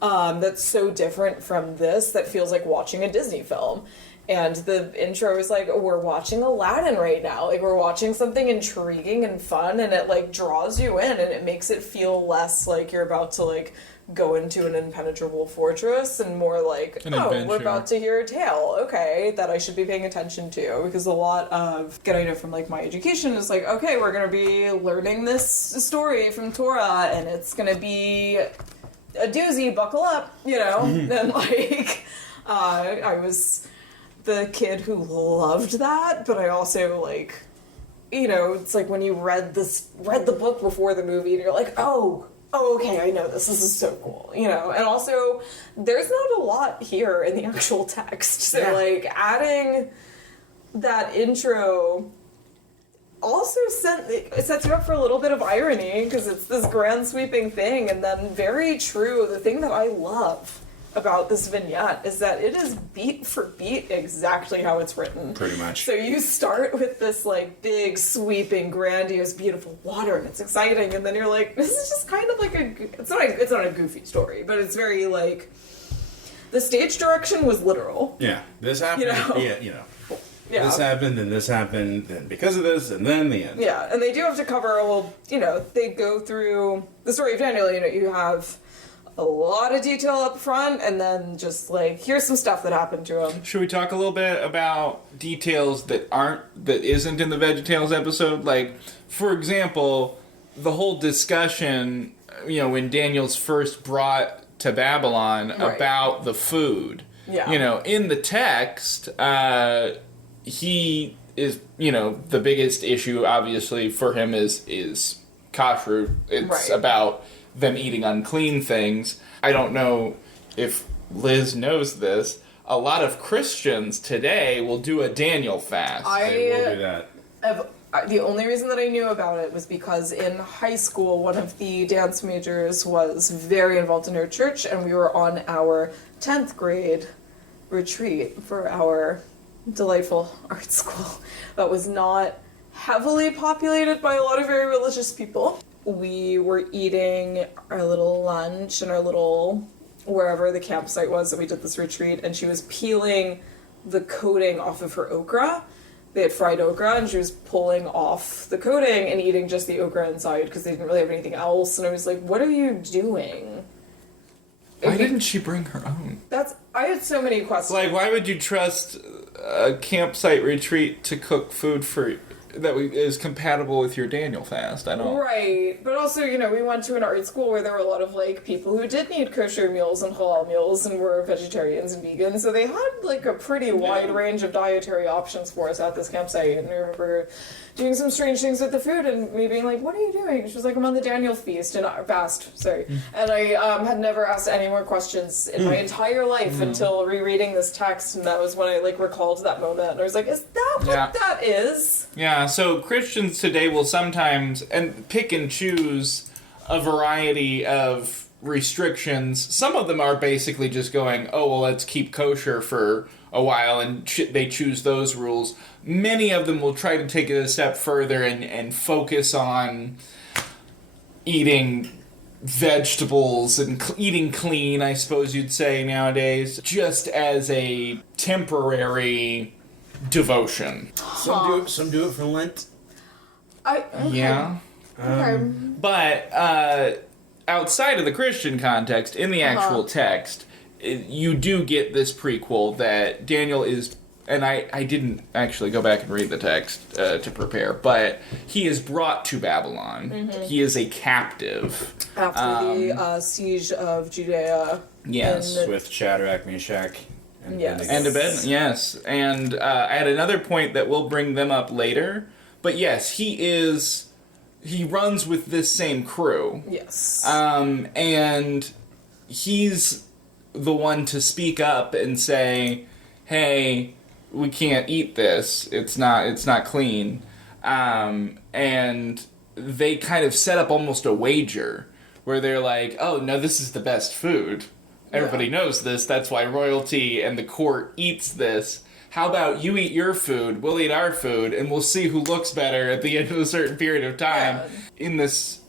That's so different from this, that feels like watching a Disney film. And the intro is like, we're watching Aladdin right now. Like, we're watching something intriguing and fun, and it like draws you in, and it makes it feel less like you're about to like go into an impenetrable fortress, and more like, we're about to hear a tale, okay, that I should be paying attention to. Because a lot of, I know from like my education, is like, okay, we're gonna be learning this story from Torah, and it's gonna be a doozy, buckle up, you know. And like, I was the kid who loved that, but I also like, you know, it's like when you read the book before the movie, and you're like, oh, okay, I know this is so cool, you know. And also, there's not a lot here in the actual text, so like adding that intro also sets you up for a little bit of irony, because it's this grand sweeping thing, and then very true, the thing that I love about this vignette is that it is beat for beat exactly how it's written. Pretty much. So you start with this like big, sweeping, grandiose, beautiful water, and it's exciting, and then you're like, this is just kind of like it's not a goofy story, but it's very like, the stage direction was literal. Yeah, this happened. You know? Yeah, you know. Yeah. This happened, and because of this, and then the end. Yeah, and they do have to cover, well, you know, they go through the story of Daniel, you know, you have a lot of detail up front, and then just like, here's some stuff that happened to him. Should we talk a little bit about details that isn't in the Veggietales episode? Like, for example, the whole discussion, you know, when Daniel's first brought to Babylon about the food. Yeah. You know, in the text, he is, you know, the biggest issue, obviously, for him is kashrut. It's about them eating unclean things. I don't know if Liz knows this. A lot of Christians today will do a Daniel fast. They will do that. The only reason that I knew about it was because in high school, one of the dance majors was very involved in her church, and we were on our 10th grade retreat for our delightful art school that was not heavily populated by a lot of very religious people. We were eating our little lunch in our little, wherever the campsite was that we did this retreat, and she was peeling the coating off of her okra. They had fried okra, and she was pulling off the coating and eating just the okra inside, because they didn't really have anything else. And I was like, what are you doing? Why didn't she bring her own? I had so many questions. Like, why would you trust a campsite retreat to cook food is compatible with your Daniel fast? I don't. Right, but also, you know, we went to an art school where there were a lot of like people who did need kosher meals and halal meals and were vegetarians and vegans, so they had like a pretty wide range of dietary options for us at this campsite. And I remember doing some strange things with the food and me being like, "What are you doing?" She was like, "I'm on the Daniel feast and fast." Sorry, and I had never asked any more questions in my entire life until rereading this text, and that was when I like recalled that moment, and I was like, "Is that what that is?" Yeah. So Christians today will sometimes pick and choose a variety of restrictions. Some of them are basically just going, "Oh well, let's keep kosher for a while, and they choose those rules. Many of them will try to take it a step further and focus on eating vegetables and eating clean, I suppose you'd say nowadays, just as a temporary devotion. Some do it for Lent. Okay. Yeah. Okay. But outside of the Christian context, in the actual text, you do get this prequel that Daniel is, and I didn't actually go back and read the text to prepare, but he is brought to Babylon. Mm-hmm. He is a captive. After the siege of Judea. Yes. With Shadrach, Meshach, and Yes. Abednego. And Abednego, yes. And I had another point that we'll bring them up later, but yes, he runs with this same crew. Yes. And he's the one to speak up and say, hey, we can't eat this. It's not clean. And they kind of set up almost a wager where they're like, oh, no, this is the best food. Everybody knows this. That's why royalty and the court eats this. How about you eat your food, we'll eat our food, and we'll see who looks better at the end of a certain period of time. Yeah. In this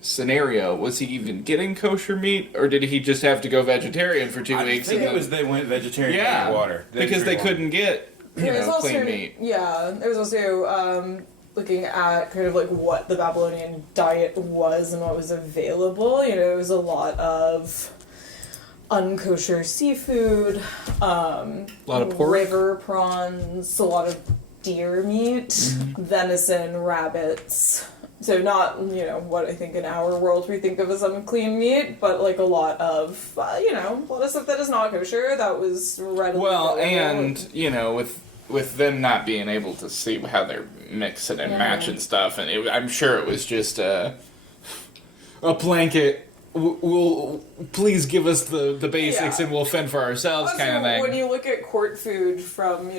scenario, was he even getting kosher meat, or did he just have to go vegetarian for 2 weeks? I think it was they went vegetarian yeah, and water. Because they couldn't get clean meat. Yeah, there was also looking at kind of like what the Babylonian diet was and what was available. It was a lot of unkosher seafood, a lot of pork, river prawns, a lot of deer meat, venison, rabbits. So not, what I think in our world we think of as unclean meat, but like a lot of, a lot of stuff that is not kosher that was readily available. And, with them not being able to see how they're mixing and matching stuff, and I'm sure it was just a blanket, we'll please give us the basics and we'll fend for ourselves also, kind of thing. When you look at court food from,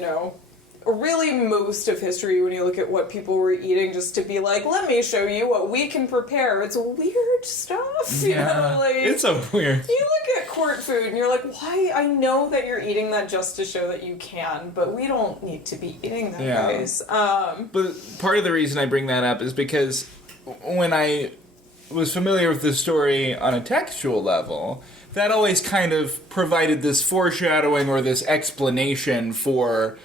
really most of history, when you look at what people were eating, just to be like, let me show you what we can prepare. It's weird stuff, it's a weird. You look at court food and you're like, why? I know that you're eating that just to show that you can, but we don't need to be eating that, guys. But part of the reason I bring that up is because when I was familiar with the story on a textual level, that always kind of provided this foreshadowing or this explanation for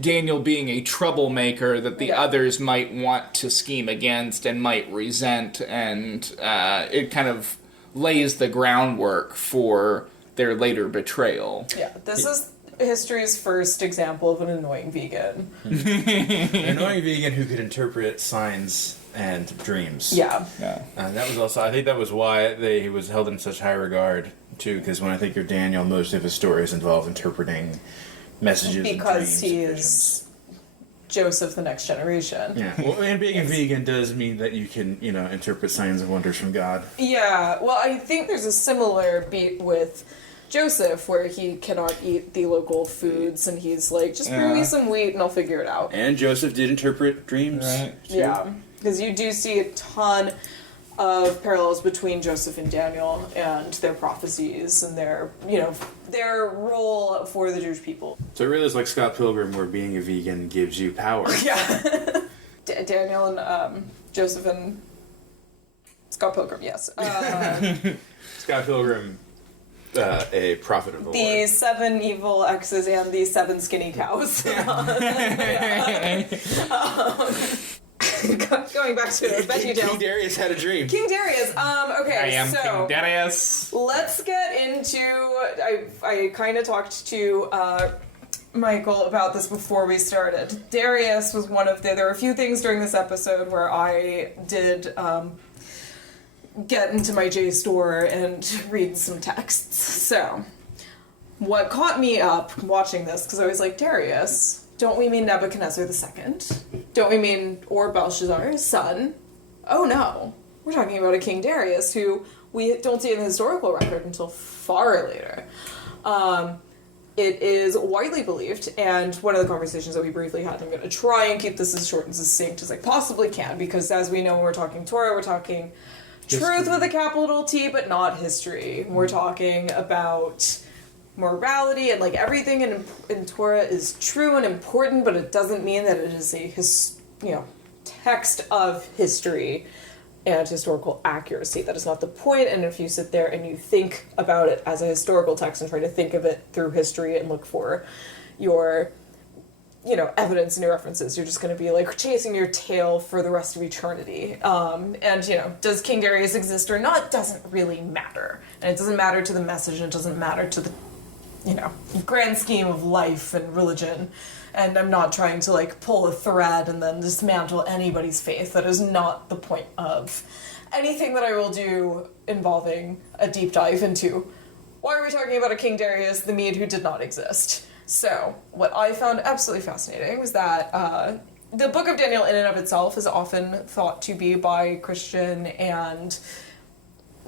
Daniel being a troublemaker that the others might want to scheme against and might resent, and it kind of lays the groundwork for their later betrayal. Yeah, this is history's first example of an annoying vegan. An annoying vegan who could interpret signs and dreams. Yeah. And that was also, I think that was why he was held in such high regard, too, because when I think of Daniel, most of his stories involve interpreting messages because and he dreams is Joseph the next generation. Yeah. Well, and being a vegan does mean that you can, interpret signs and wonders from God. Yeah. Well, I think there's a similar beat with Joseph where he cannot eat the local foods and he's like, just bring me some wheat and I'll figure it out. And Joseph did interpret dreams. Right. Yeah. Because you do see a ton of parallels between Joseph and Daniel and their prophecies and their role for the Jewish people. So it really is like Scott Pilgrim, where being a vegan gives you power. Yeah. Daniel and Joseph and Scott Pilgrim, yes. Scott Pilgrim, a prophet of the Lord. The 7 evil exes and the 7 skinny cows. Going back to Veggietales. King Darius had a dream. King Darius. Okay, I am King Darius. Let's get into. I kind of talked to Michael about this before we started. Darius was one of there were a few things during this episode where I did get into my JSTOR and read some texts. So, what caught me up watching this, because I was like, Darius. Don't we mean Nebuchadnezzar II? Don't we mean, or Belshazzar, his son? Oh no. We're talking about a King Darius who we don't see in the historical record until far later. It is widely believed, and one of the conversations that we briefly had, I'm going to try and keep this as short and succinct as I possibly can, because as we know when we're talking Torah, we're talking truth with a capital T, but not history. We're talking about morality and like everything in Torah is true and important, but it doesn't mean that it is a text of history and historical accuracy. That is not the point. And if you sit there and you think about it as a historical text and try to think of it through history and look for your evidence and your references, you're just going to be like chasing your tail for the rest of eternity. Does King Darius exist or not doesn't really matter. And it doesn't matter to the message, and it doesn't matter to the, grand scheme of life and religion. And I'm not trying to like pull a thread and then dismantle anybody's faith. That is not the point of anything that I will do involving a deep dive into why are we talking about a King Darius the Mede who did not exist. So, what I found absolutely fascinating was that the Book of Daniel in and of itself is often thought to be by Christian and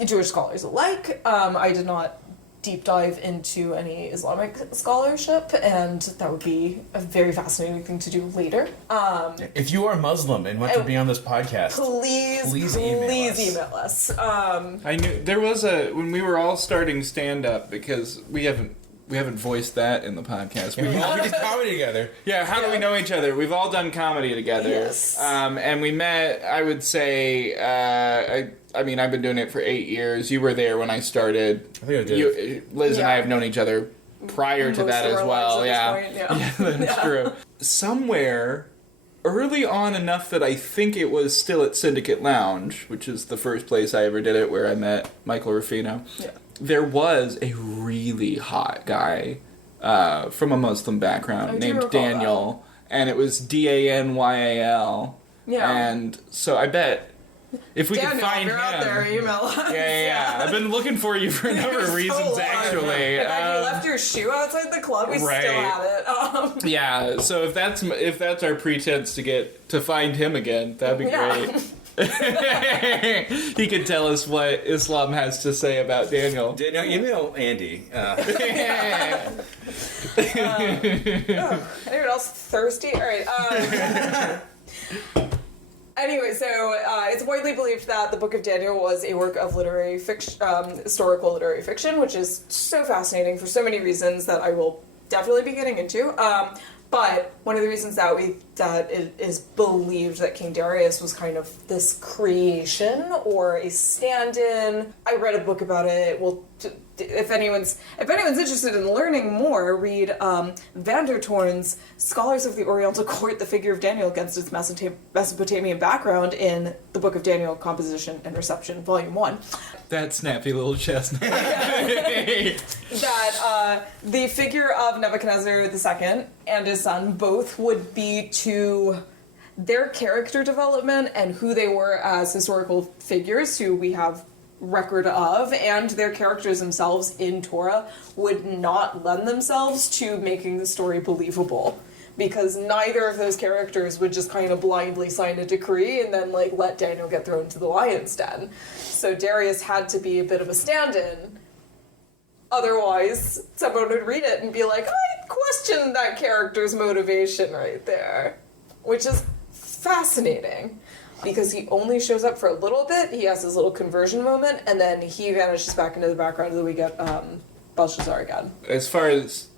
Jewish scholars alike. I did not deep dive into any Islamic scholarship, and that would be a very fascinating thing to do later. If you are Muslim and want to be on this podcast, please email us. I knew there was when we were all starting stand-up, because we haven't voiced that in the podcast. We all did comedy together. Yeah, how do we know each other? We've all done comedy together. Yes. And we met, I would say, I've been doing it for 8 years. You were there when I started. I think I did. Liz and I have known each other prior to that as well. Yeah, That's true. Somewhere early on enough that I think it was still at Syndicate Lounge, which is the first place I ever did it, where I met Michael Ruffino. Yeah. There was a really hot guy from a Muslim background named Daniel, and it was Danyal. Yeah. And so I bet if we could find him, out there, email us. Yeah. I've been looking for you for a number of reasons, actually. And then you left your shoe outside the club. We still have it. Yeah. So if that's our pretense to find him again, that'd be great. He could tell us what Islam has to say about Daniel. Daniel, email Andy. Anyone else thirsty? All right. Anyway, so it's widely believed that the Book of Daniel was a work of literary fiction, historical literary fiction, which is so fascinating for so many reasons that I will definitely be getting into. But one of the reasons that it is believed that King Darius was kind of this creation or a stand-in. I read a book about it. Well, if anyone's interested in learning more, read Van der Toorn's Scholars of the Oriental Court: The Figure of Daniel Against Its Mesopotamian Background in the Book of Daniel, Composition and Reception, Volume 1. That snappy little chestnut. That the figure of Nebuchadnezzar II and his son both would be to their character development and who they were as historical figures who we have record of, and their characters themselves in Torah would not lend themselves to making the story believable, because neither of those characters would just kind of blindly sign a decree and then let Daniel get thrown to the lion's den. So Darius had to be a bit of a stand-in. Otherwise, someone would read it and be like, I question that character's motivation right there. Which is fascinating. Because he only shows up for a little bit, he has his little conversion moment, and then he vanishes back into the background, and then we get Belshazzar again. As far as,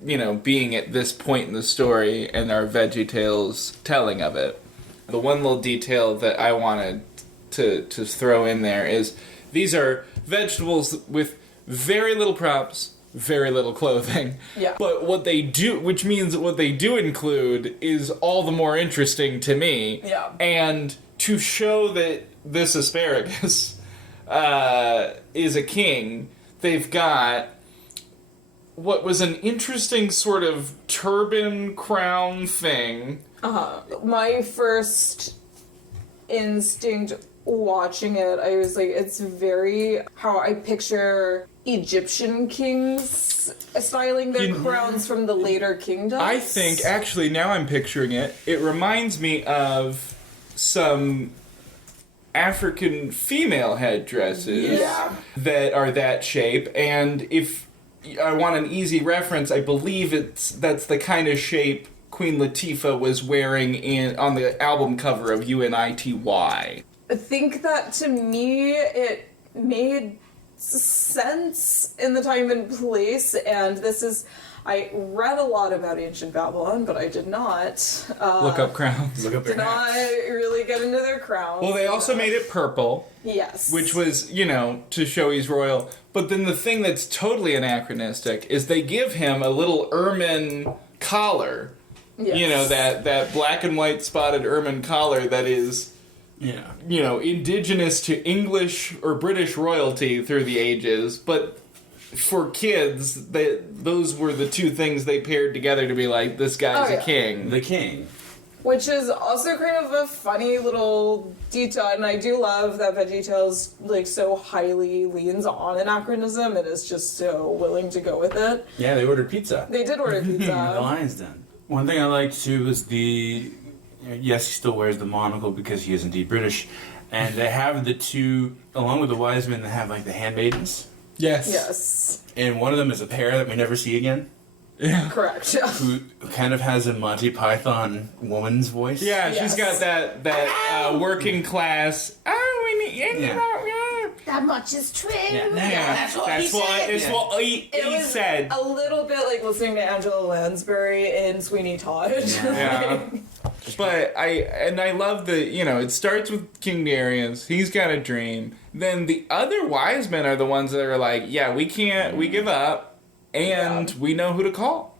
being at this point in the story and our Veggietales telling of it, the one little detail that I wanted to throw in there is these are vegetables with very little props, very little clothing. Yeah. But what they do, which means what they do include, is all the more interesting to me. Yeah. And to show that this asparagus is a king, they've got what was an interesting sort of turban crown thing. My first instinct watching it, I was like, it's very how I picture Egyptian kings styling their crowns from the later kingdoms. I think, actually, now I'm picturing it, it reminds me of some African female headdresses that are that shape, and if I want an easy reference, I believe that's the kind of shape Queen Latifah was wearing on the album cover of UNITY. I think that, to me, it made sense in the time and place, and this is... I read a lot about ancient Babylon, but I did not... Look up crowns. Look up their did not hats. really get into their crowns. Well, they also made it purple. Yes. Which was, you know, to show he's royal. But then the thing that's totally anachronistic is they give him a little ermine collar. Yes. You know, that black and white spotted ermine collar that is, Yeah. you know, indigenous to English or British royalty through the ages. But for kids, those were the two things they paired together to be like, this guy's a king. The king. Which is also kind of a funny little detail, and I do love that Veggietales like so highly leans on anachronism and is just so willing to go with it. Yeah, they ordered pizza. They did order The pizza. lion's den. One thing I liked too was yes, he still wears the monocle because he is indeed British, and they have the two, along with the wise men, they have like the handmaidens, Yes. Yes. and one of them is a pair that we never see again, Yeah. Correct. who kind of has a Monty Python woman's voice. Yeah, Yes. she's got that working class. Oh, we need. Yeah. That much is true. Yeah, That's what he It was said. a little bit like listening to Angela Lansbury in Sweeney Todd. Yeah. But I love that, you know, it starts with King Darius. He's got a dream. Then the other wise men are the ones that are like, yeah, we give up, and we know who to call.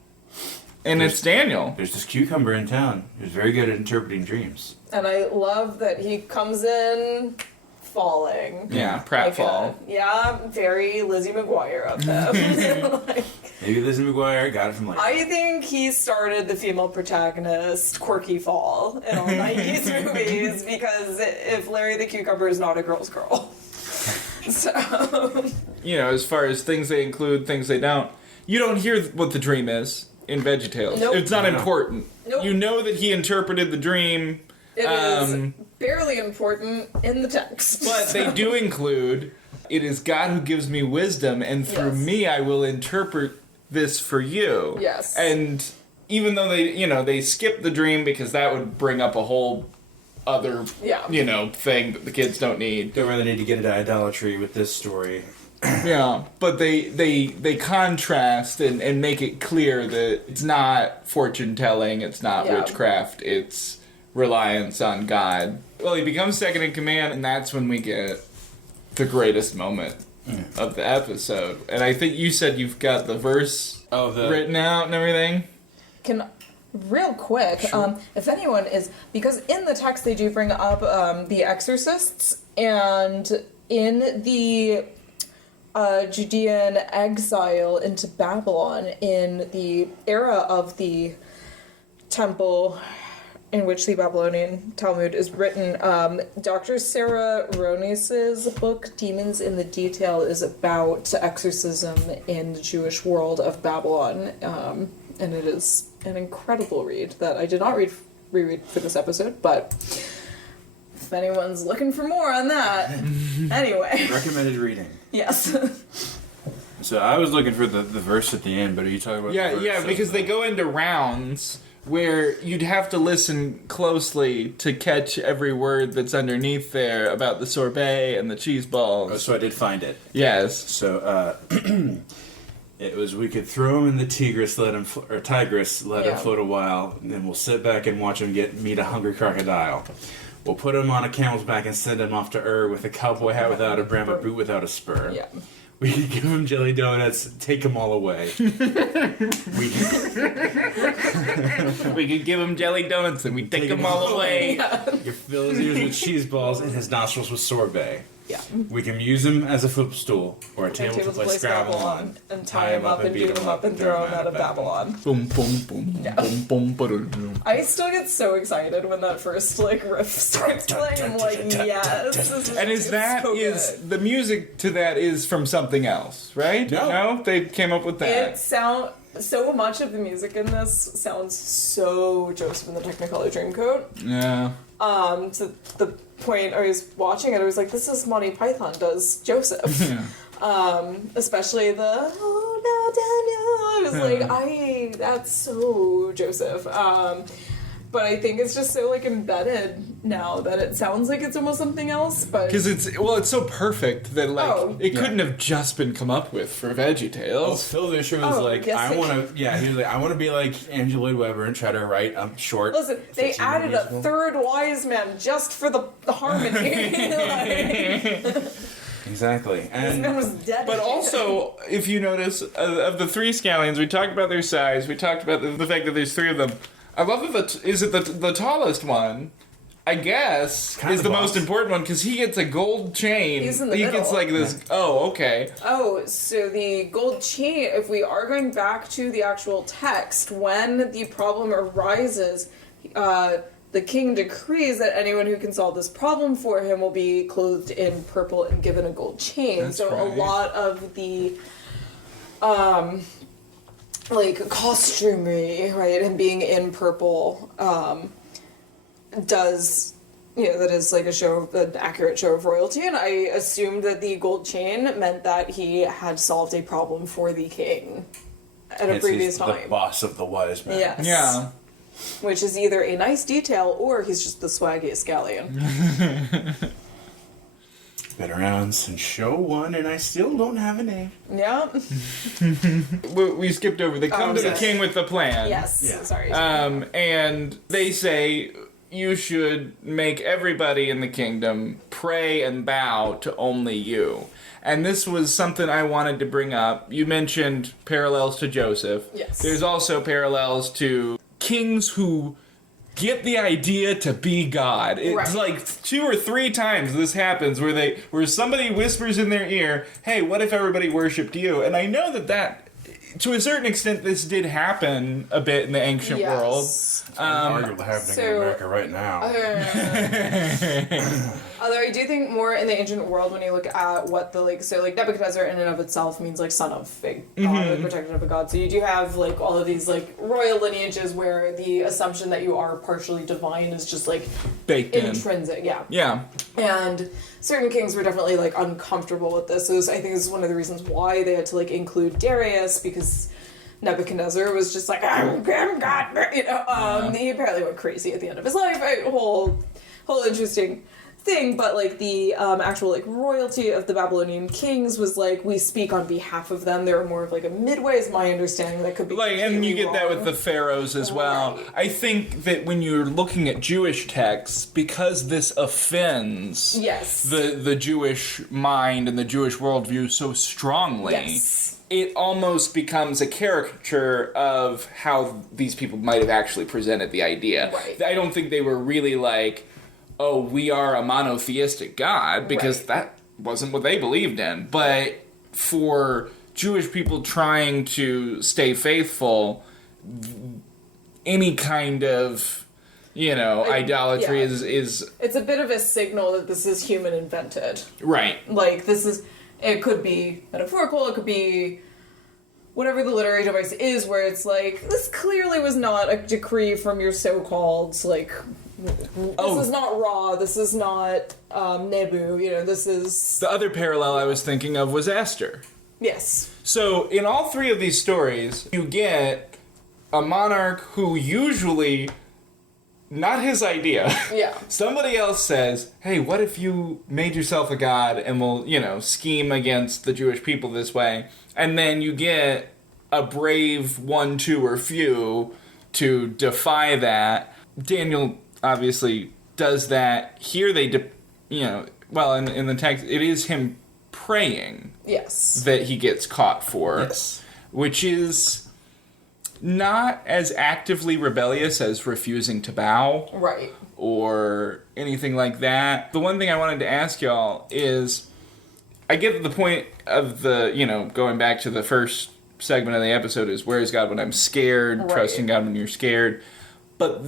And it's Daniel. There's this cucumber in town who's very good at interpreting dreams. And I love that he comes in falling. Yeah, pratfall. Very Lizzie McGuire of him. Like, Maybe Lizzie McGuire got it from like. I think he started the female protagonist quirky fall in all 90s movies because if Larry the Cucumber is not a girl's girl. So. You know, as far as things they include, things they don't, you don't hear what the dream is in Veggietales. Nope. It's not important. Nope. You know that he interpreted the dream. It is barely important in the text. But they do include, it is God who gives me wisdom, and through me I will interpret this for you. Yes. And even though they skip the dream because that would bring up a whole other, thing that the kids don't need. Don't really need to get into idolatry with this story. Yeah, but they contrast and make it clear that it's not fortune telling, it's not witchcraft, it's reliance on God. Well, he becomes second in command, and that's when we get the greatest moment of the episode. And I think you said you've got the verse written out and everything. Real quick, if anyone is, because in the text they do bring up the exorcists, and in the Judean exile into Babylon in the era of the temple in which the Babylonian Talmud is written, Dr. Sarah Ronis's book, Demons in the Detail, is about exorcism in the Jewish world of Babylon, and it is an incredible read that I did not reread for this episode, but if anyone's looking for more on that, anyway. Recommended reading. Yes. So I was looking for the verse at the end, but are you talking about the verse? Yeah, because they go into rounds where you'd have to listen closely to catch every word that's underneath there about the sorbet and the cheese balls. Oh, so I did find it. Yes. So it was, we could throw him in the Tigris, let him float a while, and then we'll sit back and watch him meet a hungry crocodile. We'll put him on a camel's back and send him off to Ur with a cowboy hat without a brim, a boot without a spur. Yeah. We could give him jelly donuts, take them all away. We could give him jelly donuts and we'd take them all away. could fill his ears with cheese balls and his nostrils with sorbet. Yeah. We can use him as a footstool or a table to play Scrabble on. And tie him up and beat him up and throw him out of Babylon. Boom, boom, boom, Yeah. boom, boom, boom. I still get so excited when that first riff starts playing. I'm like, yes. This And is good. the music to that is from something else, right? No? They came up with that. So much of the music in this sounds so Joseph and the Technicolor Dreamcoat. Yeah. To the point I was watching it, I was like, this is Monty Python does Joseph. Yeah. Especially the, oh, now Daniel. I was like, that's so Joseph. but I think it's just so, like, embedded now that it sounds like it's almost something else, but... Because it's so perfect that, like, it couldn't have just been come up with for VeggieTales. Well, Phil Vischer was like, yes, I want to, he was like, I want to be like Andrew Lloyd Webber and try to write short. Listen, they added a third wise man just for the harmony. Exactly. This And man was dead. But also, if you notice, of the three scallions, we talked about their size, we talked about the fact that there's three of them. I love that the tallest one, I guess, is the most important one, because he gets a gold chain. He's in the he middle. gets like this, oh, okay. Oh, so the gold chain, if we are going back to the actual text, when the problem arises, the king decrees that anyone who can solve this problem for him will be clothed in purple and given a gold chain. That's so right. a lot of the like costumery, right, and being in purple does, that is like an accurate show of royalty, and I assumed that the gold chain meant that he had solved a problem for the king at a previous he's time. the boss of the wise men. Yes. Yeah. Which is either a nice detail or he's just the swaggiest scallion. Been around since show one, and I still don't have a name. Yeah. We skipped over. They come to the yes. king with the plan. Yes. Yeah. Sorry. And they say you should make everybody in the kingdom pray and bow to only you. And this was something I wanted to bring up. You mentioned parallels to Joseph. Yes. There's also parallels to kings who get the idea to be God. It's Right. like 2 or 3 times this happens where somebody whispers in their ear, hey, what if everybody worshipped you? And I know that to a certain extent this did happen a bit in the ancient Yes. world. Arguably happening so- in America right now. Although I do think more in the ancient world when you look at what Nebuchadnezzar in and of itself means like son of a god, like protector of a god. So you do have like all of these like royal lineages where the assumption that you are partially divine is just like Baked in. intrinsic, yeah. Yeah. And certain kings were definitely like uncomfortable with this. So I think this is one of the reasons why they had to like include Darius, because Nebuchadnezzar was just like, I'm God, he apparently went crazy at the end of his life. A whole interesting thing, but like the actual like royalty of the Babylonian kings was like, we speak on behalf of them. They were more of like a midway, is my understanding. That could be Like, and you get that with the pharaohs as well. Right. I think that when you're looking at Jewish texts, because this offends Yes. the Jewish mind and the Jewish worldview so strongly, Yes. it almost becomes a caricature of how these people might have actually presented the idea. Right. I don't think they were really like, oh, we are a monotheistic God, because Right. that wasn't what they believed in. But for Jewish people trying to stay faithful, any kind of, idolatry yeah. is It's a bit of a signal that this is human invented. right. Like, it could be metaphorical, it could be whatever the literary device is, where it's like, this clearly was not a decree from your so-called, like, this is not Ra, this is not Nebu, this is... The other parallel I was thinking of was Esther. Yes. So, in all 3 of these stories, you get a monarch who usually, not his idea. Yeah. Somebody else says, hey, what if you made yourself a god and will, scheme against the Jewish people this way? And then you get a brave 1, 2, or few to defy that. Daniel obviously does that. Here they, in the text, it is him praying Yes. that he gets caught for. Yes. Which is not as actively rebellious as refusing to bow Right. or anything like that. The one thing I wanted to ask y'all is, I get the point of the, going back to the first segment of the episode is, where is God when I'm scared, Right. trusting God when you're scared. But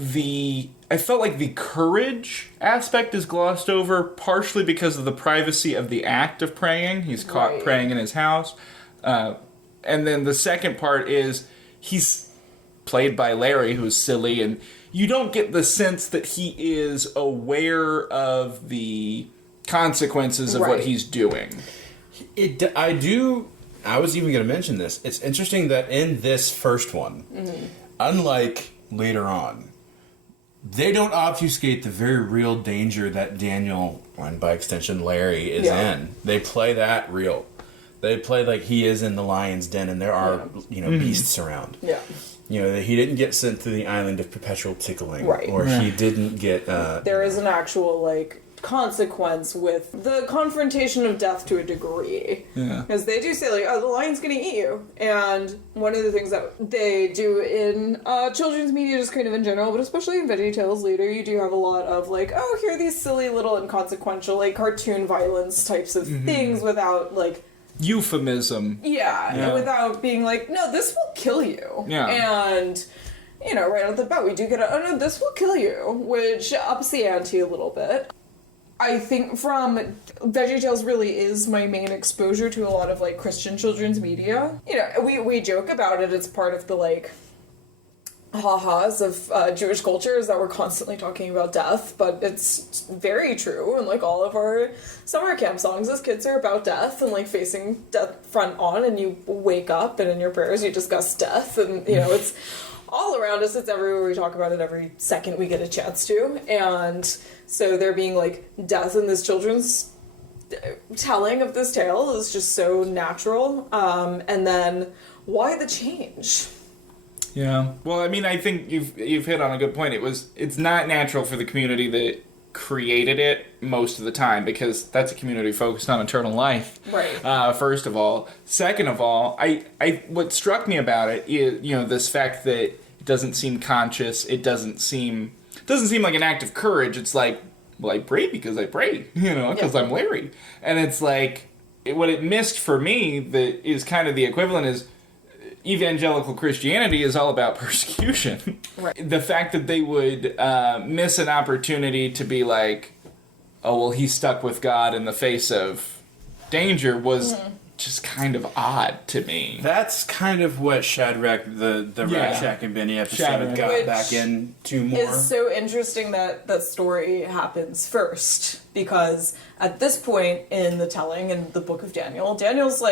I felt like the courage aspect is glossed over, partially because of the privacy of the act of praying. He's caught Right. praying in his house. And then the second part is, he's played by Larry, who's silly, and you don't get the sense that he is aware of the consequences of what Right. he's doing. I was even going to mention this. It's interesting that in this first one, unlike later on, they don't obfuscate the very real danger that Daniel, and by extension Larry, is in. They play that real. They play like he is in the lion's den and there are, beasts around. Yeah. That he didn't get sent to the island of perpetual tickling. Right. Or he didn't get... there is an actual, consequence with the confrontation of death to a degree. Yeah. Because they do say, the lion's gonna eat you. And one of the things that they do in children's media, just kind of in general, but especially in Veggietales later, you do have a lot of, here are these silly little inconsequential, cartoon violence types of things without, euphemism. Yeah, without being no, this will kill you. Yeah. And... right off the bat, we do get oh no, this will kill you, which ups the ante a little bit. I think from VeggieTales really is my main exposure to a lot of Christian children's media. We joke about it. It's part of the ha-has of Jewish culture is that we're constantly talking about death, but it's very true. And all of our summer camp songs as kids are about death and facing death front on, and you wake up and in your prayers you discuss death, and it's all around us. It's everywhere. We talk about it every second we get a chance to. And so there being death in this children's telling of this tale is just so natural. And then why the change? Yeah. Well, I mean, I think you've hit on a good point. It's not natural for the community that created it most of the time, because that's a community focused on eternal life. Right. First of all. Second of all, I what struck me about it is, this fact that it doesn't seem conscious. It doesn't seem like an act of courage. It's I pray because I pray, because I'm Larry. And it's what it missed for me that is kind of the equivalent is evangelical Christianity is all about persecution. Right. The fact that they would miss an opportunity to be oh, well, he's stuck with God in the face of danger was just kind of odd to me. That's kind of what Shadrach, the Rat Shack and Benny episode got back into more. It's so interesting that that story happens first, because at this point in the telling in the book of Daniel's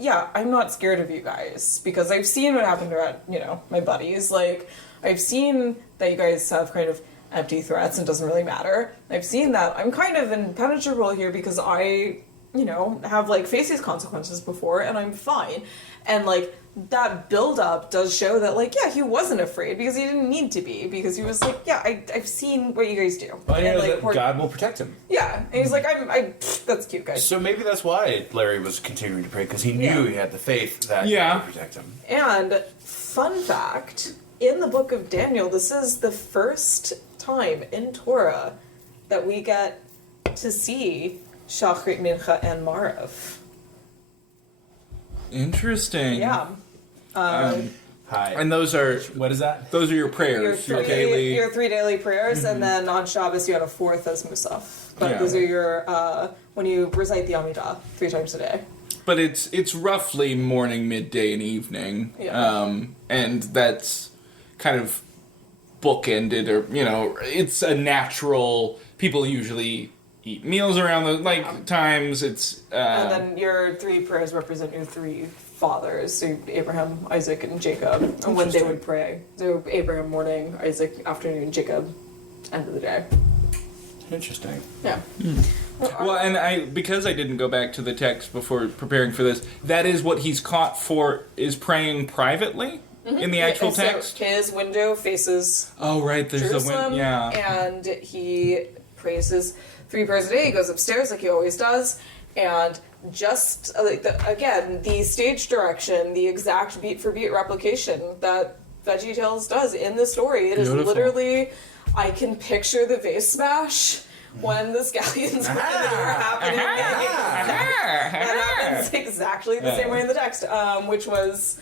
yeah, I'm not scared of you guys, because I've seen what happened to, my buddies. I've seen that you guys have kind of empty threats and it doesn't really matter. I've seen that I'm kind of impenetrable here because I, have faced these consequences before and I'm fine. And that build-up does show that yeah, he wasn't afraid because he didn't need to be, because he was yeah, I've seen what you guys do. Well, and, God will protect him. Yeah, and he's that's cute, guys. So maybe that's why Larry was continuing to pray, because he knew he had the faith that God would protect him. And fun fact, in the book of Daniel, this is the first time in Torah that we get to see Shachrit, Mincha, and Marav. Interesting. Yeah. Hi. And those are... What is that? Those are your prayers. Your three daily prayers, and then on Shabbos you had a fourth as Musaf. But those are your... when you recite the Amidah 3 times a day. But it's roughly morning, midday, and evening. Yeah. And that's kind of bookended, or, it's a natural... People usually eat meals around the times. It's and then your 3 prayers represent your 3 fathers, so Abraham, Isaac, and Jacob, and when they would pray. So Abraham morning, Isaac afternoon, Jacob end of the day. Interesting. Yeah. Well, and because I didn't go back to the text before preparing for this, that is what he's caught for, is praying privately in the actual text. So his window faces Oh, right, there's Jerusalem, the window. and he prays his 3 prayers a day. He goes upstairs like he always does, and just again, the stage direction, the exact beat for beat replication that Veggietales does in the story. It is literally, I can picture the vase smash when the scallions are happening. That happens exactly the same way in the text, which was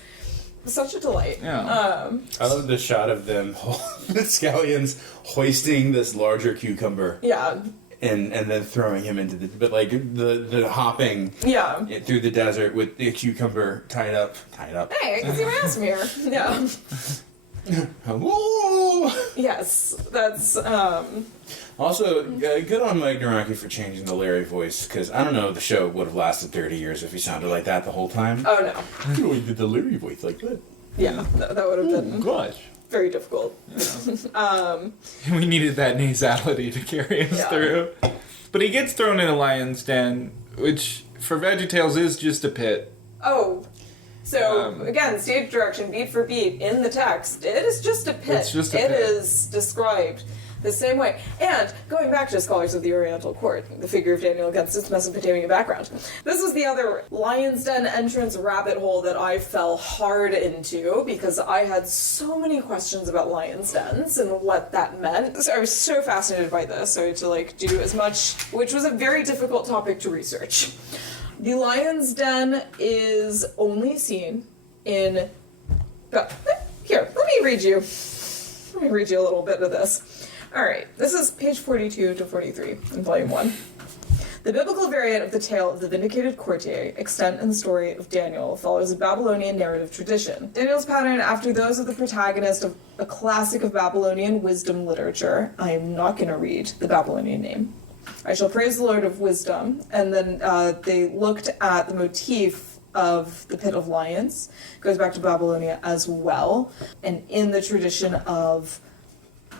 such a delight. Yeah. I love the shot of them, the scallions hoisting this larger cucumber. Yeah. And then throwing him into the hopping through the desert with the cucumber tied up. Hey, I can see my ass mirror. Yeah. Whoa! Yes, that's Also, good on Mike Naraki for changing the Larry voice, because I don't know if the show would have lasted 30 years if he sounded like that the whole time. Oh no. You know, he did the Larry voice like that. Yeah, that would have been. Gosh. very difficult. We needed that nasality to carry us through. But he gets thrown in a lion's den, which for Veggietales is just a pit. Oh. So, again, stage direction, beat for beat, in the text, it is just a pit. It's just a pit. It is described the same way. And, going back to Scholars of the Oriental Court, the figure of Daniel against its Mesopotamian background. This was the other Lion's Den entrance rabbit hole that I fell hard into, because I had so many questions about Lion's Dens and what that meant. So I was so fascinated by this, so I had to, do as much, which was a very difficult topic to research. The Lion's Den is only seen in... Here, let me read you a little bit of this. Alright, this is page 42 to 43 in volume 1. The biblical variant of the tale of the vindicated courtier, extant in the story of Daniel, follows a Babylonian narrative tradition. Daniel's pattern after those of the protagonist of a classic of Babylonian wisdom literature. I am not going to read the Babylonian name. I shall praise the Lord of wisdom. And then they looked at the motif of the pit of lions. It goes back to Babylonia as well. And in the tradition of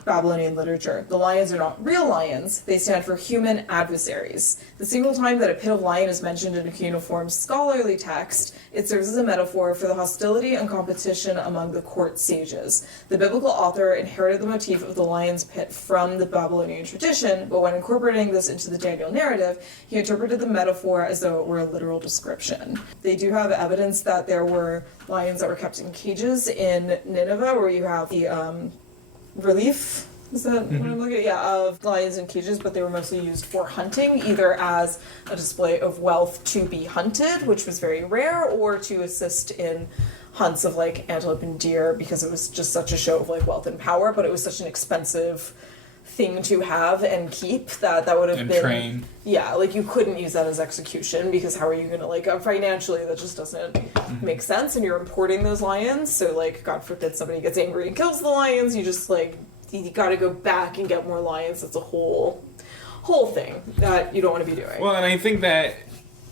Babylonian literature, the lions are not real lions. They stand for human adversaries. The single time that a pit of lion is mentioned in a cuneiform scholarly text, it serves as a metaphor for the hostility and competition among the court sages. The biblical author inherited the motif of the lion's pit from the Babylonian tradition, but when incorporating this into the Daniel narrative, he interpreted the metaphor as though it were a literal description. They do have evidence that there were lions that were kept in cages in Nineveh, where you have the relief, is that what I'm looking at? Yeah, of lions in cages, but they were mostly used for hunting, either as a display of wealth to be hunted, which was very rare, or to assist in hunts of antelope and deer, because it was just such a show of wealth and power, but it was such an expensive thing to have and keep that would have been train. Yeah, you couldn't use that as execution, because how are you gonna financially that just doesn't make sense, and you're importing those lions, so God forbid somebody gets angry and kills the lions, you just you gotta go back and get more lions. It's a whole thing that you don't want to be doing. Well, and I think that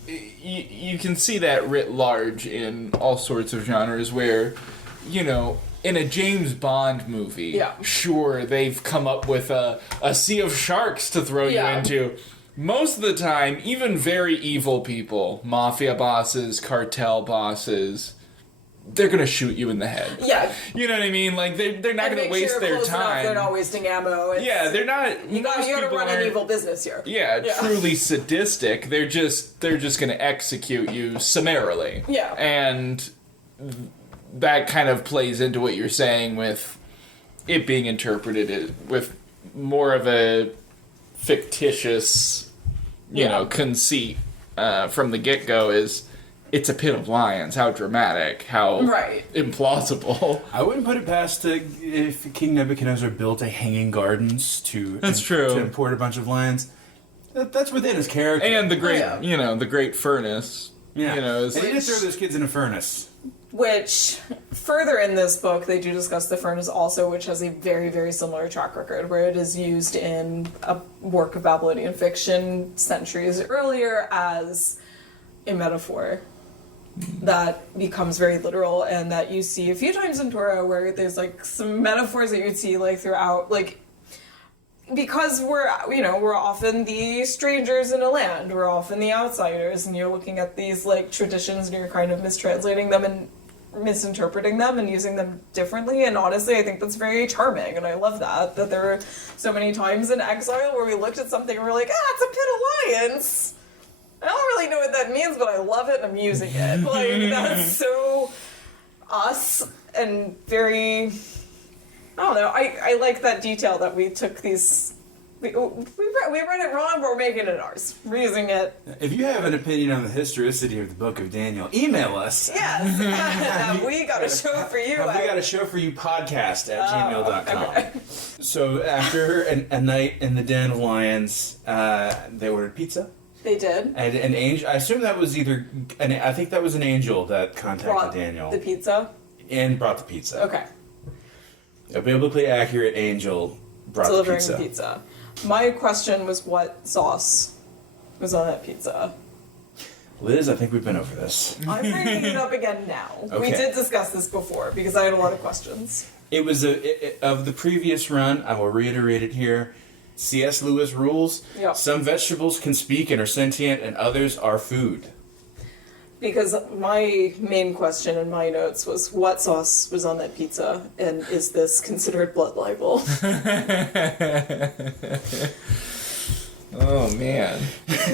you can see that writ large in all sorts of genres where, in a James Bond movie, sure, they've come up with a sea of sharks to throw you into. Most of the time, even very evil people, mafia bosses, cartel bosses, they're going to shoot you in the head. Yeah. You know what I mean? They're not going to waste their time. They're not wasting ammo. They're not... You gotta run an evil business here. Yeah, truly sadistic. They're just going to execute you summarily. Yeah. And that kind of plays into what you're saying with it being interpreted with more of a fictitious, conceit from the get-go is it's a pit of lions. How dramatic, how implausible. I wouldn't put it past if King Nebuchadnezzar built a hanging gardens to import a bunch of lions. That's within his character. And the great, the great furnace. Yeah, they didn't throw those kids in a furnace. Which, further in this book, they do discuss the furnace also, which has a very, very similar track record, where it is used in a work of Babylonian fiction centuries earlier as a metaphor that becomes very literal, and that you see a few times in Torah, where there's some metaphors that you'd see throughout, because we're often the strangers in a land, we're often the outsiders, and you're looking at these traditions and you're kind of mistranslating them and misinterpreting them and using them differently, and honestly I think that's very charming, and I love that there are so many times in exile where we looked at something and we're like, it's a pit of lions. I don't really know what that means, but I love it and I'm using it. That's so us, and very, I don't know, I like that detail that we took these, we read it wrong, but we're making it ours. We're using it. If you have an opinion on the historicity of the Book of Daniel, email us. Yes. We got a show for you. We got a show for you podcast at gmail.com. Okay. So after a night in the den of lions, they ordered pizza. They did. And an angel, I assume that was I think that was an angel that contacted Daniel. The pizza? And brought the pizza. Okay. A biblically accurate angel brought delivering the pizza. The pizza. My question was what sauce was on that pizza? Liz, I think we've been over this. I'm bringing it up again now. Okay. We did discuss this before because I had a lot of questions. It was of the previous run. I will reiterate it here. C.S. Lewis rules. Yeah. Some vegetables can speak and are sentient, and others are food. Because my main question in my notes was, what sauce was on that pizza, and is this considered blood libel? Oh man.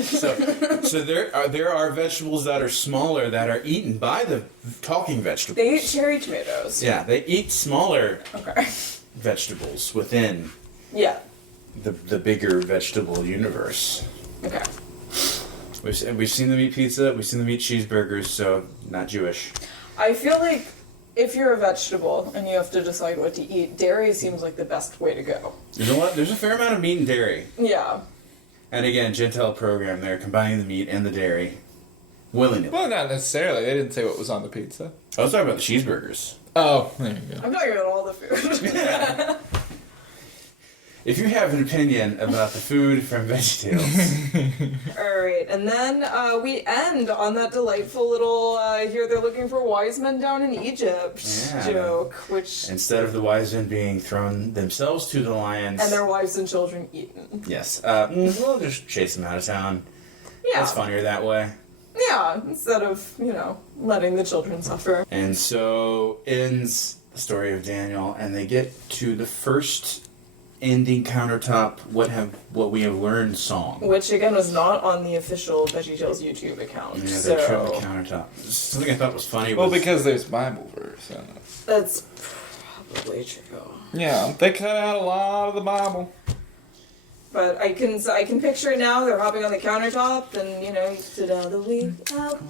So there are vegetables that are smaller that are eaten by the talking vegetables. They eat cherry tomatoes. Yeah, they eat smaller Okay. vegetables within Yeah. the bigger vegetable universe. Okay. We've seen them eat pizza, we've seen them eat cheeseburgers, so not Jewish. I feel like if you're a vegetable and you have to decide what to eat, dairy seems like the best way to go. There's a fair amount of meat and dairy. Yeah. And again, Gentile program, they're combining the meat and the dairy willingly. Well, not necessarily. They didn't say what was on the pizza. I was talking about the cheeseburgers. Oh, there you go. I'm talking about all the food. If you have an opinion about the food from Veggietales, Alright, and then we end on that delightful little, here they're looking for wise men down in Egypt Yeah. joke, which... instead of the wise men being thrown themselves to the lions... And their wives and children eaten. Yes. We'll just chase them out of town. Yeah. It's funnier that way. Yeah, instead of, letting the children suffer. And so ends the story of Daniel, and they get to the first ending countertop what we have learned song. Which, again, was not on the official Veggietales YouTube account. Yeah, so they trimmed the countertop. Something I thought was funny Well, was... because there's Bible verse in it. That's probably true. Yeah, they cut out a lot of the Bible. But I can picture it now. They're hopping on the countertop, and sit all the way up.